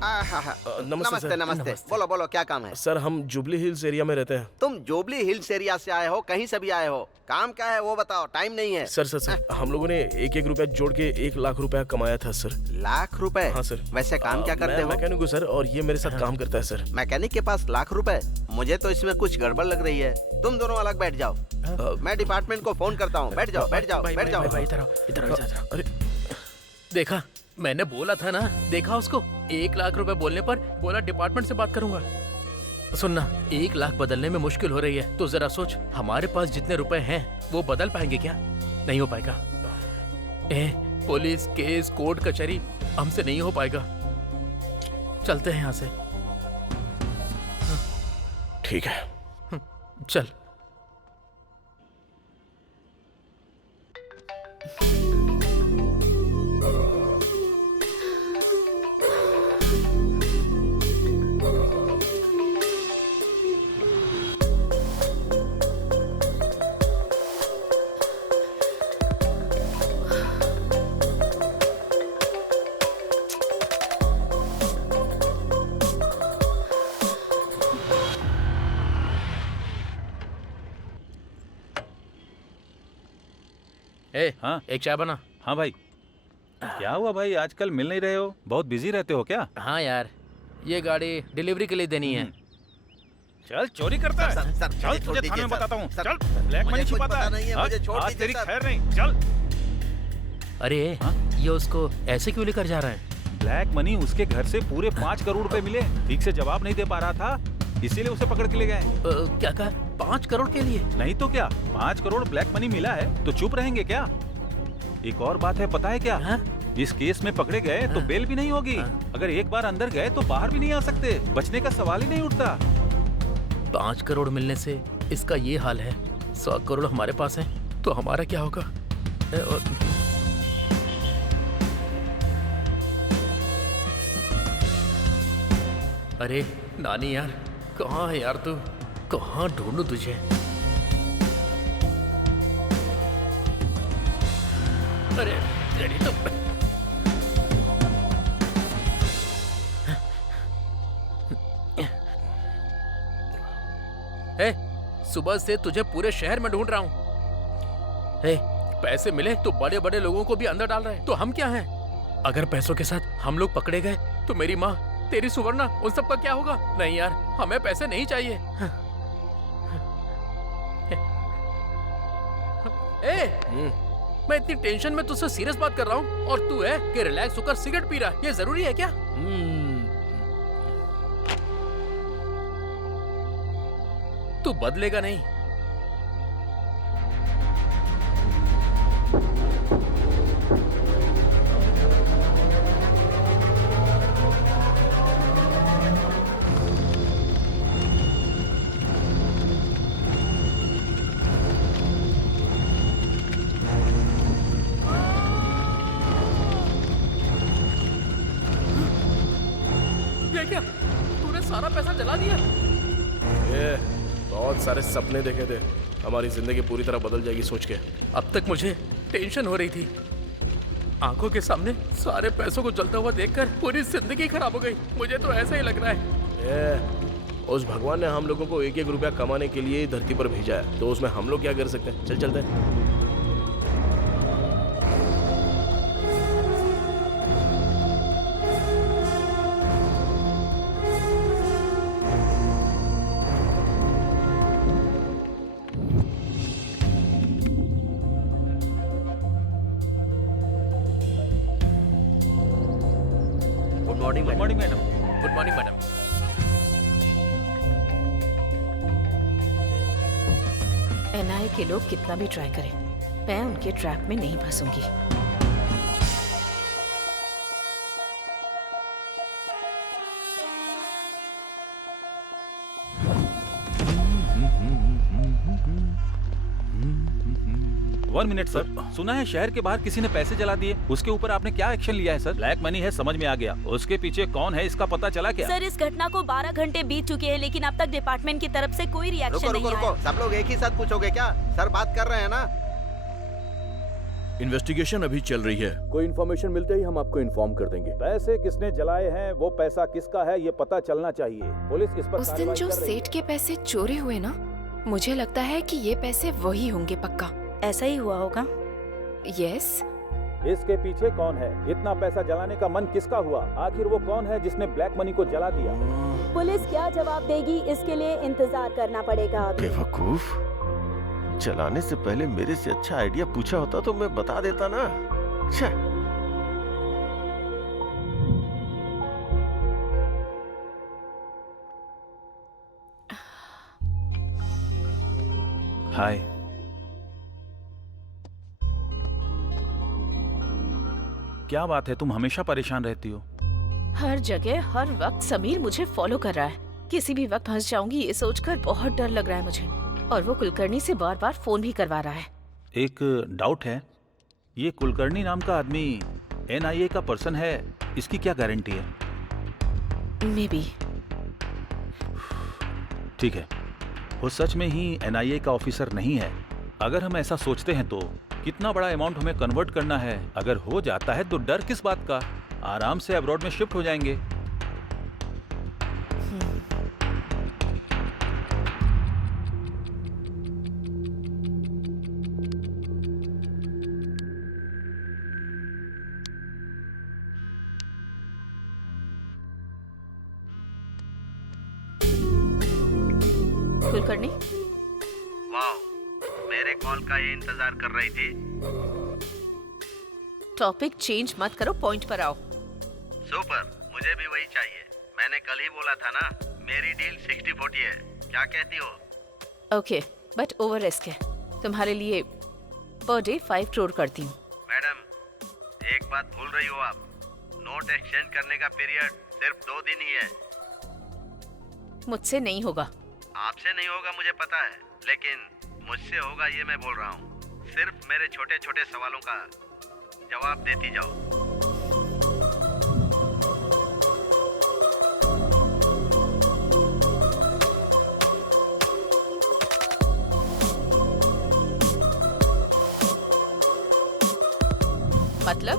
नमस्ते नमस्ते। बोलो बोलो, क्या काम है? सर हम जुबली हिल्स एरिया में रहते हैं। तुम जुबली हिल्स एरिया से आए हो, कहीं से भी आए हो, काम क्या है वो बताओ, टाइम नहीं है। सर हम लोगों ने एक एक रुपया जोड़ के 1 लाख रुपया कमाया था सर। लाख रुपए? हाँ सर। वैसे काम क्या करते हो? मैकेनिक हूँ सर, और ये मेरे साथ काम करता है सर। मैकेनिक के पास लाख रुपए? मुझे तो इसमें कुछ गड़बड़ लग रही है। तुम दोनों अलग बैठ जाओ, मैं डिपार्टमेंट को फोन करता हूँ। बैठ जाओ बैठ जाओ बैठ जाओ। इधर अरे देखा, मैंने बोला था ना, देखा उसको। 1 लाख रुपए बोलने पर बोला डिपार्टमेंट से बात करूंगा। सुनना, 1 लाख बदलने में मुश्किल हो रही है, तो जरा सोच, हमारे पास जितने रुपए हैं वो बदल पाएंगे क्या? नहीं हो पाएगा। पुलिस केस कोर्ट कचहरी हमसे नहीं हो पाएगा। चलते हैं यहाँ से। ठीक है चल। हाँ एक चाय बना। हाँ भाई। क्या हुआ भाई, आजकल मिल नहीं रहे हो, बहुत बिजी रहते हो क्या? हाँ यार, ये गाड़ी डिलीवरी के लिए देनी है। चल चोरी करता है। सर, चल तुझे थाने में बताता हूँ। चल, ब्लैक मनी छिपाता है। आज तेरी खैर नहीं। चल। अरे ये उसको ऐसे क्यों लेकर जा रहा है? ब्लैक मनी उसके घर से पूरे 5 करोड़ रुपए मिले, ठीक से जवाब नहीं दे पा रहा था, इसीलिए उसे पकड़ के ले गए। क्या कहा? 5 करोड़ के लिए? नहीं तो क्या, 5 करोड़ ब्लैक मनी मिला है तो चुप रहेंगे क्या? एक और बात है, पता है क्या? इस केस में पकड़े गए तो बेल भी नहीं होगी। अगर एक बार अंदर गए तो बाहर भी नहीं आ सकते, बचने का सवाल ही नहीं उठता। 5 करोड़ मिलने से इसका ये हाल है, 100 करोड़ हमारे पास है तो हमारा क्या होगा? अरे नानी यार, कहाँ है यार तू? कहाँ ढूंढूं तुझे? अरे तेरी तो सुबह से तुझे पूरे शहर में ढूंढ रहा हूँ। पैसे मिले तो बड़े बड़े लोगों को भी अंदर डाल रहे हैं, तो हम क्या हैं? अगर पैसों के साथ हम लोग पकड़े गए तो मेरी माँ, तेरी सुवर्णा, उन सब का क्या होगा? नहीं यार, हमें पैसे नहीं चाहिए। मैं इतनी टेंशन में तुझसे सीरियस बात कर रहा हूँ और तू है कि रिलैक्स होकर सिगरेट पी रहा है। ये जरूरी है क्या? तू बदलेगा नहीं। ये क्या? दिया। ये बहुत सारे सपने देखे थे, हमारी जिंदगी पूरी तरह बदल जाएगी सोच के। अब तक मुझे टेंशन हो रही थी, आंखों के सामने सारे पैसों को जलता हुआ देखकर पूरी जिंदगी खराब हो गई। मुझे तो ऐसा ही लग रहा है। उस भगवान ने हम लोगों को एक एक रुपया कमाने के लिए धरती पर भेजा है, तो उसमें हम लोग क्या कर सकते हैं? चल चलते हैं। Good morning madam. Good morning madam. NIA के लोग कितना भी ट्राई करें, मैं उनके ट्रैप में नहीं फंसूंगी। वन मिनट सर, सुना है शहर के बाहर किसी ने पैसे जला दिए, उसके ऊपर आपने क्या एक्शन लिया है सर? ब्लैक मनी है, समझ में आ गया, उसके पीछे कौन है इसका पता चला क्या? सर, इस घटना को 12 घंटे बीत चुके हैं, लेकिन अब तक डिपार्टमेंट की तरफ से कोई रिएक्शन नहीं आया। सब लोग एक ही साथ पूछोगे क्या? सर बात कर रहे हैं ना। इन्वेस्टिगेशन अभी चल रही है, कोई इन्फॉर्मेशन मिलते ही हम आपको इन्फॉर्म कर देंगे। पैसे किसने जलाए हैं, वो पैसा किसका है, ये पता चलना चाहिए। पुलिस इस पर उस दिन जो सेठ के पैसे चोरी हुए ना, मुझे लगता है कि ये पैसे वही होंगे पक्का। ऐसा ही हुआ होगा। यस। इसके पीछे कौन है? इतना पैसा जलाने का मन किसका हुआ? आखिर वो कौन है जिसने ब्लैक मनी को जला दिया? पुलिस क्या जवाब देगी, इसके लिए इंतजार करना पड़ेगा। बेवकूफ, चलाने से पहले मेरे से अच्छा आइडिया पूछा होता तो मैं बता देता ना। हाय। क्या बात है, तुम हमेशा परेशान रहती हो? हर जगह हर वक्त समीर मुझे फॉलो कर रहा है। किसी भी वक्त फंस जाऊंगी ये सोचकर बहुत डर लग रहा है मुझे। और वो कुलकर्णी से बार बार फोन भी करवा रहा है। एक डाउट है, ये कुलकर्णी नाम का आदमी एनआईए का पर्सन है, इसकी क्या गारंटी है? May be. ठीक है, वो सच में ही एनआईए का ऑफिसर नहीं है। अगर हम ऐसा सोचते हैं तो कितना बड़ा अमाउंट हमें कन्वर्ट करना है। अगर हो जाता है तो डर किस बात का, आराम से अब्रॉड में शिफ्ट हो जाएंगे। कुलकर्णी, वाह, मेरे कॉल का ये इंतजार कर रही थी। टॉपिक चेंज मत करो, पॉइंट पर आओ। सुपर, मुझे भी वही चाहिए। मैंने कल ही बोला था ना, मेरी डील 60-40 है। क्या कहती हो? ओके, बट ओवर रिस्क है। तुम्हारे लिए पर डे 5 करोड़ करती हूँ। मैडम, एक बात भूल रही हो आप, नोट एक्सचेंज करने का पीरियड सिर्फ 2 दिन ही है। मुझसे नहीं होगा। आपसे नहीं होगा मुझे पता है, लेकिन मुझसे होगा ये मैं बोल रहा हूँ। सिर्फ मेरे छोटे छोटे सवालों का जवाब देती जाओ। मतलब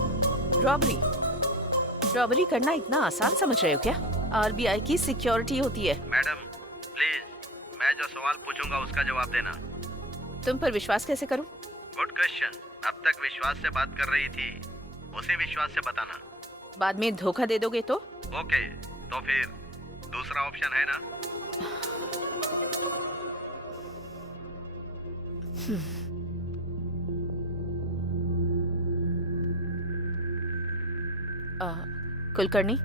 रॉबरी करना इतना आसान समझ रहे हो क्या? आरबीआई की सिक्योरिटी होती है। मैडम प्लीज, मैं जो सवाल पूछूंगा उसका जवाब देना। तुम पर विश्वास कैसे करूं? Good question. अब तक विश्वास से बात कर रही थी, उसी विश्वास से बताना। बाद में धोखा दे दोगे तो? ओके, तो फिर दूसरा ऑप्शन है ना? कुलकर्णी,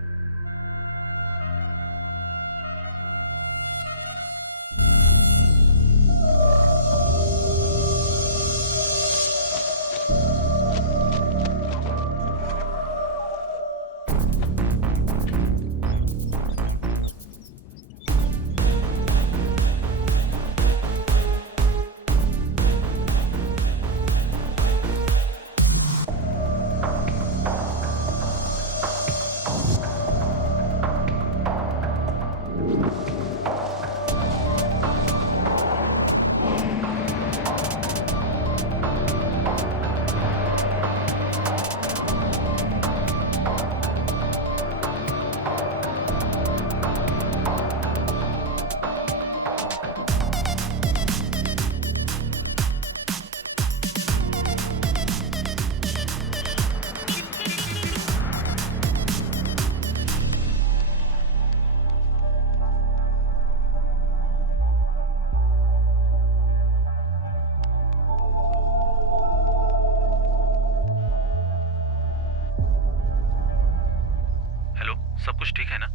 सब कुछ ठीक है ना?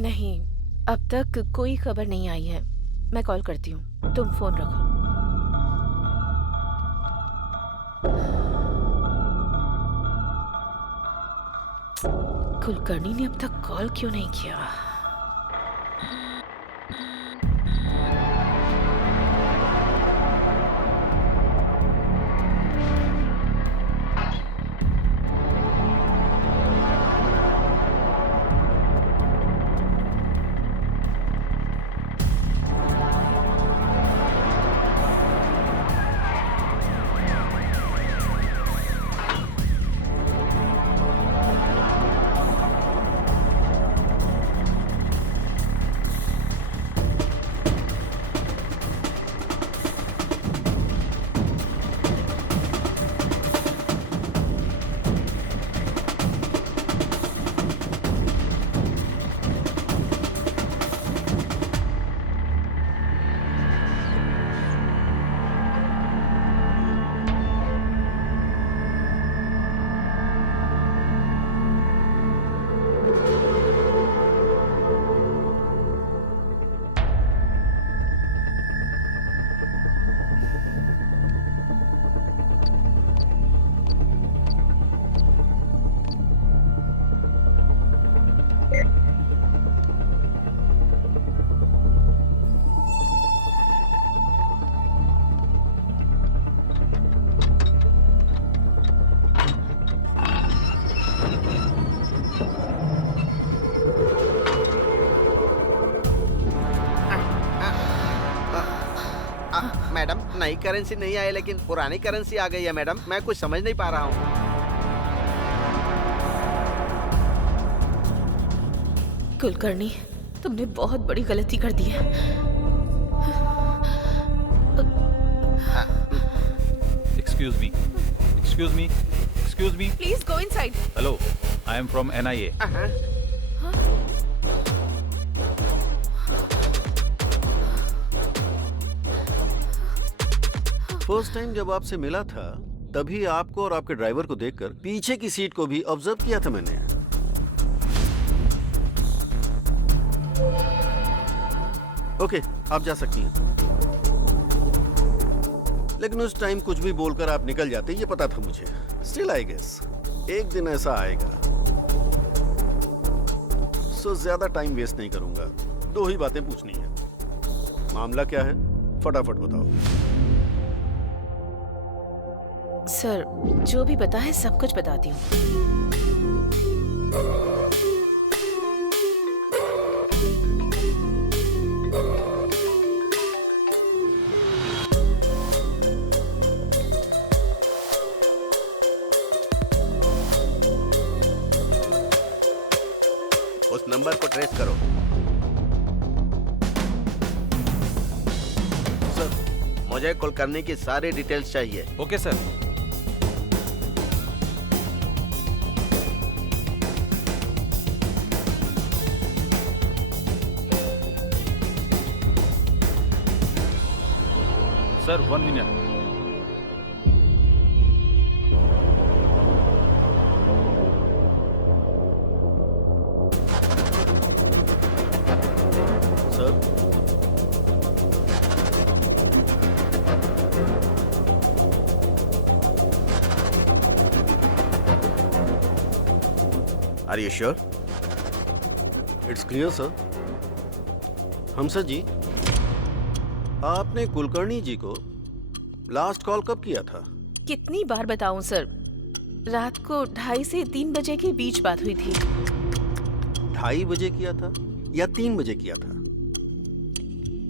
नहीं, अब तक कोई खबर नहीं आई है। मैं कॉल करती हूँ, तुम फोन रखो। कुलकर्णी ने अब तक कॉल क्यों नहीं किया? मैडम, नई करेंसी नहीं आई लेकिन पुरानी करेंसी आ गई है मैडम। मैं कुछ समझ नहीं पा रहा हूँ। कुलकर्णी, तुमने बहुत बड़ी गलती कर दी है। Excuse me, excuse me, excuse me. Please go inside. Hello, I am from NIA। First time जब आपसे मिला था तभी आपको और आपके ड्राइवर को देखकर पीछे की सीट को भी ऑब्जर्व किया था मैंने। ओके, आप जा सकती हैं। लेकिन उस टाइम कुछ भी बोलकर आप निकल जाते, ये पता था मुझे। स्टिल आई गेस एक दिन ऐसा आएगा। सो ज्यादा टाइम वेस्ट नहीं करूंगा, 2 ही बातें पूछनी है। मामला क्या है, फटाफट बताओ। सर, जो भी पता है सब कुछ बताती हूँ। उस नंबर को ट्रेस करो। सर, मुझे कुलकर्णी की सारी डिटेल्स चाहिए। Okay sir. Sir 1 minute. Are you sure? It's clear, sir. हमसर जी, आपने कुलकर्णी जी को लास्ट कॉल कब किया था? कितनी बार बताऊं सर, रात को 2:30 से 3 बजे के बीच बात हुई थी। 2:30 बजे किया था या 3 बजे किया था?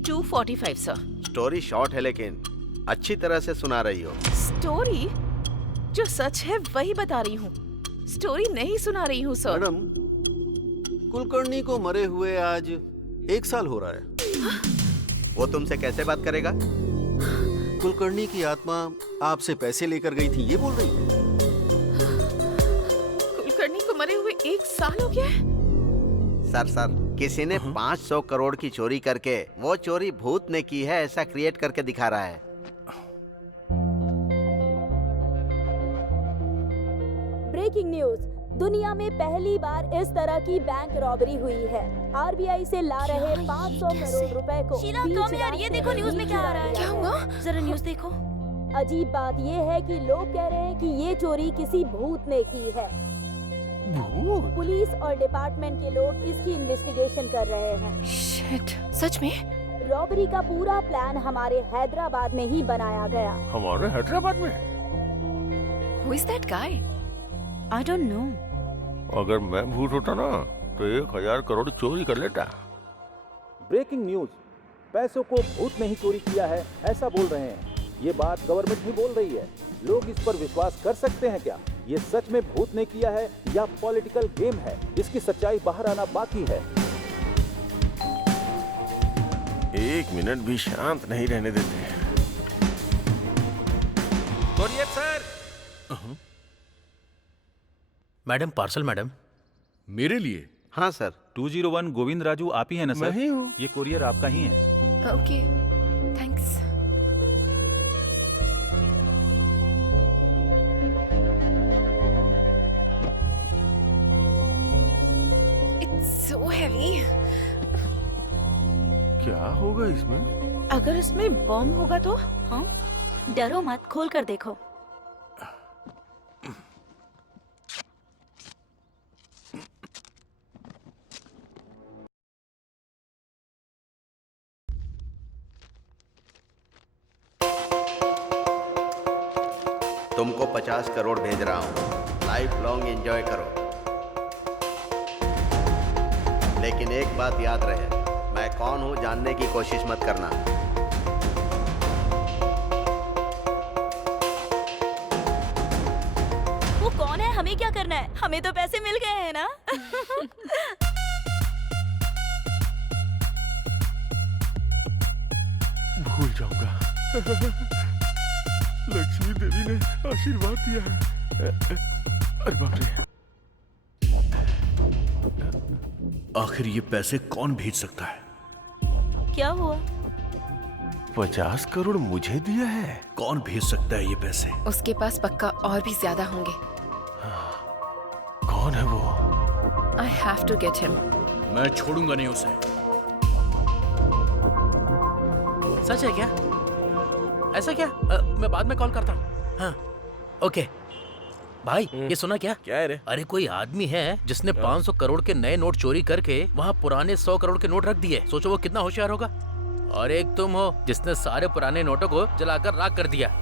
2:45 सर। स्टोरी शॉर्ट है लेकिन अच्छी तरह से सुना रही हो। स्टोरी जो सच है वही बता रही हूँ, स्टोरी नहीं सुना रही हूँ सर। मैडम, कुलकर्णी को मरे हुए आज 1 साल हो रहा है। वो तुमसे कैसे बात करेगा? कुलकर्णी की आत्मा आपसे पैसे लेकर गई थी, ये बोल रही है। कुलकर्णी को मरे हुए 1 साल हो गया है? सर, किसी ने 500 करोड़ की चोरी करके वो चोरी भूत ने की है ऐसा क्रिएट करके दिखा रहा है। ब्रेकिंग न्यूज, दुनिया में पहली बार इस तरह की बैंक रॉबरी हुई है। आरबीआई से ला रहे 500 करोड़ रुपए को शीला, बीच कम यार, रास्ते ये देखो में न्यूज़ में ही क्या आ चुरा रहा है। लिया क्या गया। हुआ? जरा न्यूज़ देखो। अजीब बात ये है कि लोग कह रहे हैं कि ये चोरी किसी भूत ने की है। भूत? पुलिस और डिपार्टमेंट के लोग इसकी इन्वेस्टिगेशन कर रहे हैं। शिट, सच में? रॉबरी का पूरा प्लान हमारे हैदराबाद में ही बनाया गया। हमारे हैदराबाद में? Who is that guy? I don't know. अगर मैं भूत होता ना तो 1000 करोड़ चोरी कर लेता। ब्रेकिंग न्यूज, पैसों को भूत नहीं चोरी किया है ऐसा बोल रहे हैं। ये बात गवर्नमेंट ही बोल रही है। लोग इस पर विश्वास कर सकते हैं क्या? ये सच में भूत ने किया है या पॉलिटिकल गेम है? इसकी सच्चाई बाहर आना बाकी है। 1 मिनट भी शांत नहीं रहने देते। Courier sir. Madam, parcel madam. मेरे लिए? हाँ सर। 201 गोविंद राजू आप ही है ना सर? मैं ही हूँ। ये कोरियर आपका ही है। Okay, thanks. It's so heavy. क्या होगा इसमें? अगर इसमें बॉम्ब होगा तो? हाँ, डरो मत, खोल कर देखो। तुमको 50 करोड़ भेज रहा हूँ। लाइफ लॉन्ग एंजॉय करो। लेकिन एक बात याद रहे, मैं कौन हूँ जानने की कोशिश मत करना। वो कौन है? हमें क्या करना है? हमें तो पैसे मिल गए हैं ना। भूल जाऊंगा। लक्ष्मी देवी ने आशीर्वाद दिया है। अरे बाप रे। आखिर ये पैसे कौन भेज सकता है? क्या हुआ? 50 करोड़ मुझे दिया है? कौन भेज सकता है ये पैसे? उसके पास पक्का और भी ज्यादा होंगे। कौन है वो? I have to get him. मैं छोड़ूंगा नहीं उसे। सच है क्या? ऐसा क्या? मैं बाद में कॉल करता हूँ। हाँ, ओके। भाई, ये सुना क्या? क्या है रे? अरे कोई आदमी है जिसने 500 करोड़ के नए नोट चोरी करके वहाँ पुराने 100 करोड़ के नोट रख दिए। सोचो वो कितना होशियार होगा। और एक तुम हो जिसने सारे पुराने नोटों को जलाकर राख कर दिया।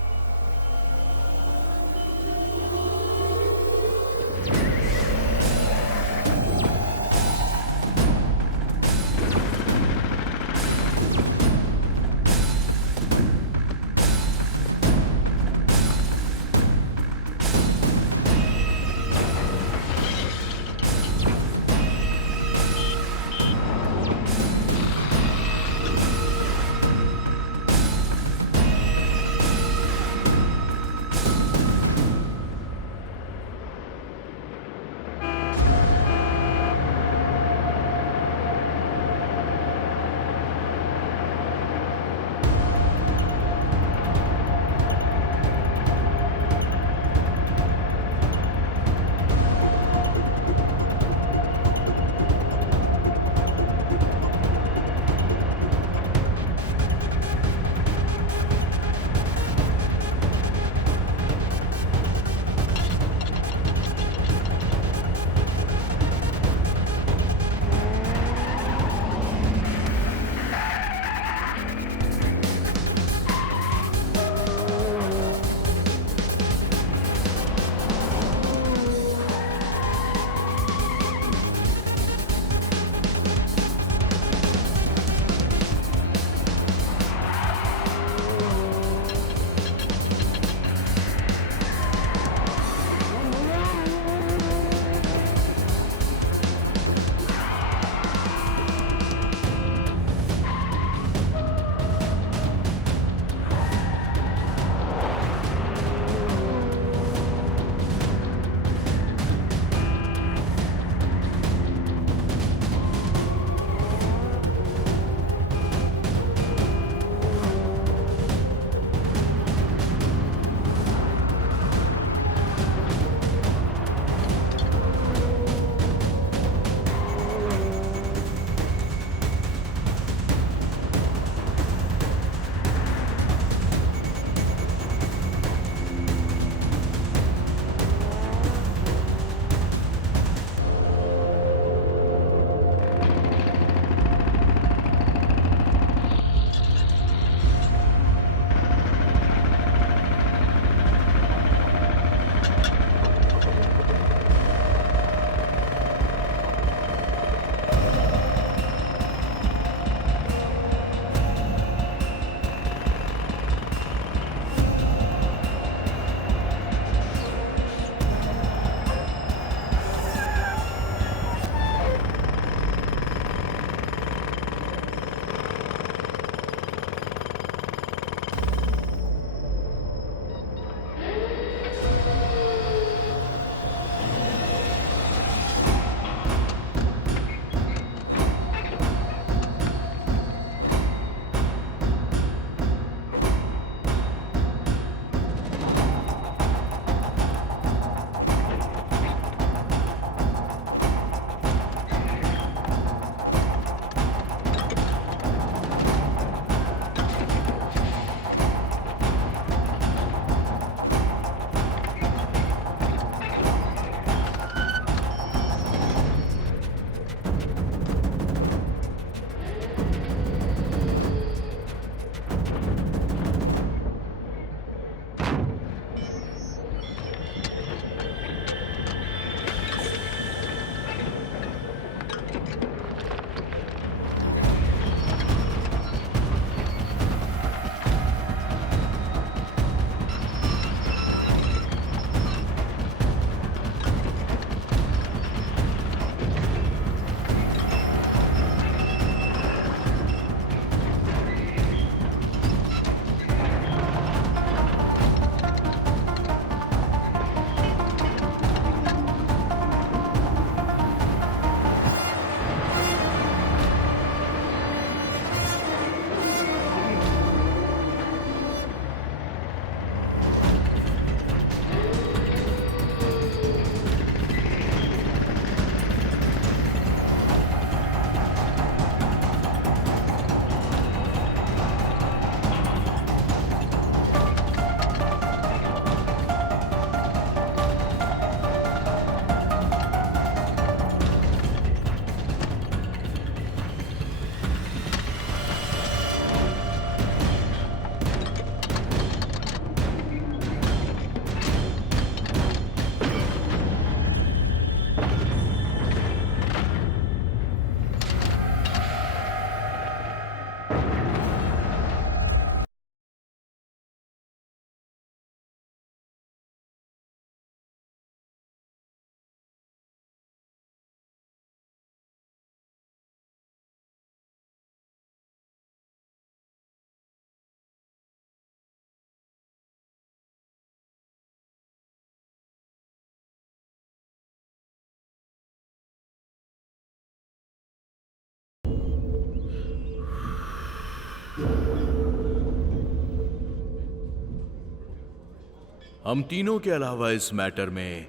हम तीनों के अलावा इस मैटर में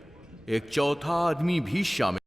एक चौथा आदमी भी शामिल।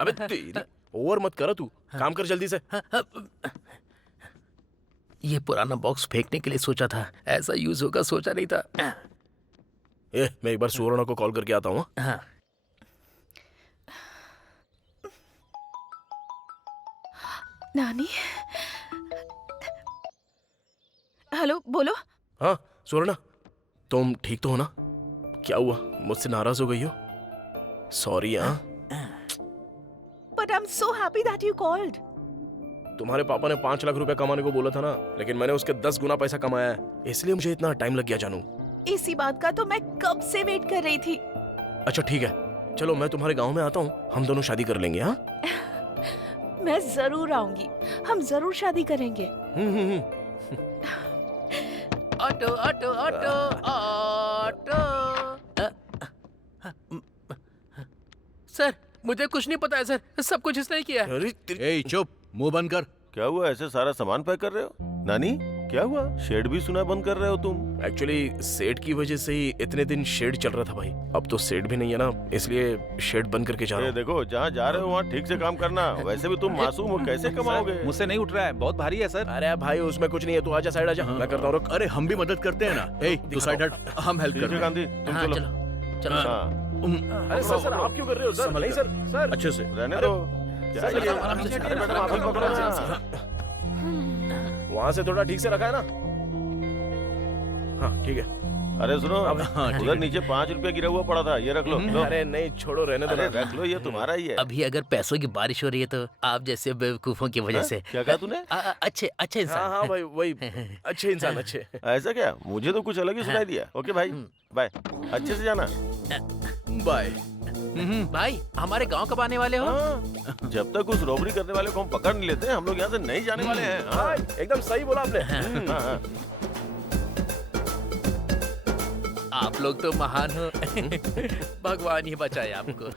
अबे तेरी ओवर मत करो तू, काम कर जल्दी से। ये पुराना बॉक्स फेंकने के लिए सोचा था, ऐसा यूज होगा सोचा नहीं था। मैं एक बार सुवर्णा को कॉल करके आता हूँ। हाँ। नानी, हेलो, बोलो। हाँ सुवर्णा, तुम ठीक तो हो ना? क्या हुआ, मुझसे नाराज हो गई हो? सॉरी। हाँ, but I am so happy that you called. तुम्हारे पापा ने 5 लाख रुपए कमाने को बोला था ना, लेकिन मैंने उसके 10 गुना पैसा कमाया है, इसलिए मुझे इतना टाइम लग गया जानू। इसी बात का तो मैं कब से वेट कर रही थी। अच्छा ठीक है, चलो मैं तुम्हारे गांव में आता हूँ, हम दोनों शादी कर लेंगे। हाँ मैं जरूर आऊंगी, हम जरूर शादी करेंगे। Auto auto auto auto. Sir मुझे कुछ नहीं पता है सर, सब कुछ इसने ही किया है। ए चुप, मुंह बंद कर। क्या हुआ, ऐसे सारा सामान पैक कर रहे हो? नानी क्या हुआ, शेड भी सुना बंद कर रहे हो तुम? एक्चुअली सेट की वजह से ही इतने दिन शेड चल रहा था भाई, अब तो सेट भी नहीं है ना, इसलिए शेड बंद करके जा रहा हूँ। देखो जहाँ जा रहे हो वहाँ ठीक से काम करना, वैसे भी तुम मासूम हो, कैसे कमाओगे? मुझसे नहीं उठ रहा है, बहुत भारी है सर। अरे भाई उसमें कुछ नहीं है, तू आजा साइड आजा, मैं करता हूँ। अरे हम भी मदद करते हैं ना। ए तू साइड हट, हम हेल्प करते हैं। गांधी तुम चलो। अरे सर आप क्यों कर रहे हो सर? नहीं सर, सर अच्छे से रहने दो। वहाँ से थोड़ा ठीक से रखा है ना? हाँ ठीक है। अरे सुनो, उधर नीचे 5 रुपया गिरा हुआ पड़ा था, ये रख लो। अरे नहीं छोड़ो, रहने दो। रख लो, ये तुम्हारा ही है। अभी अगर पैसों की बारिश हो रही है तो आप जैसे बेवकूफों की वजह से। क्या कहा तूने? अच्छे इंसान। हाँ भाई वही अच्छे इंसान अच्छे। ऐसा क्या, मुझे तो कुछ अलग ही सुनाई दिया। ओके भाई बाय, अच्छे से जाना। बाय। भाई हमारे गांव कब आने वाले हो? जब तक उस रॉबरी करने वाले को हम पकड़ नहीं लेते हम लोग यहाँ से नहीं जाने वाले हैं। हाँ एकदम सही बोला आपने। आप लोग तो महान हो। भगवान ही बचाए आपको।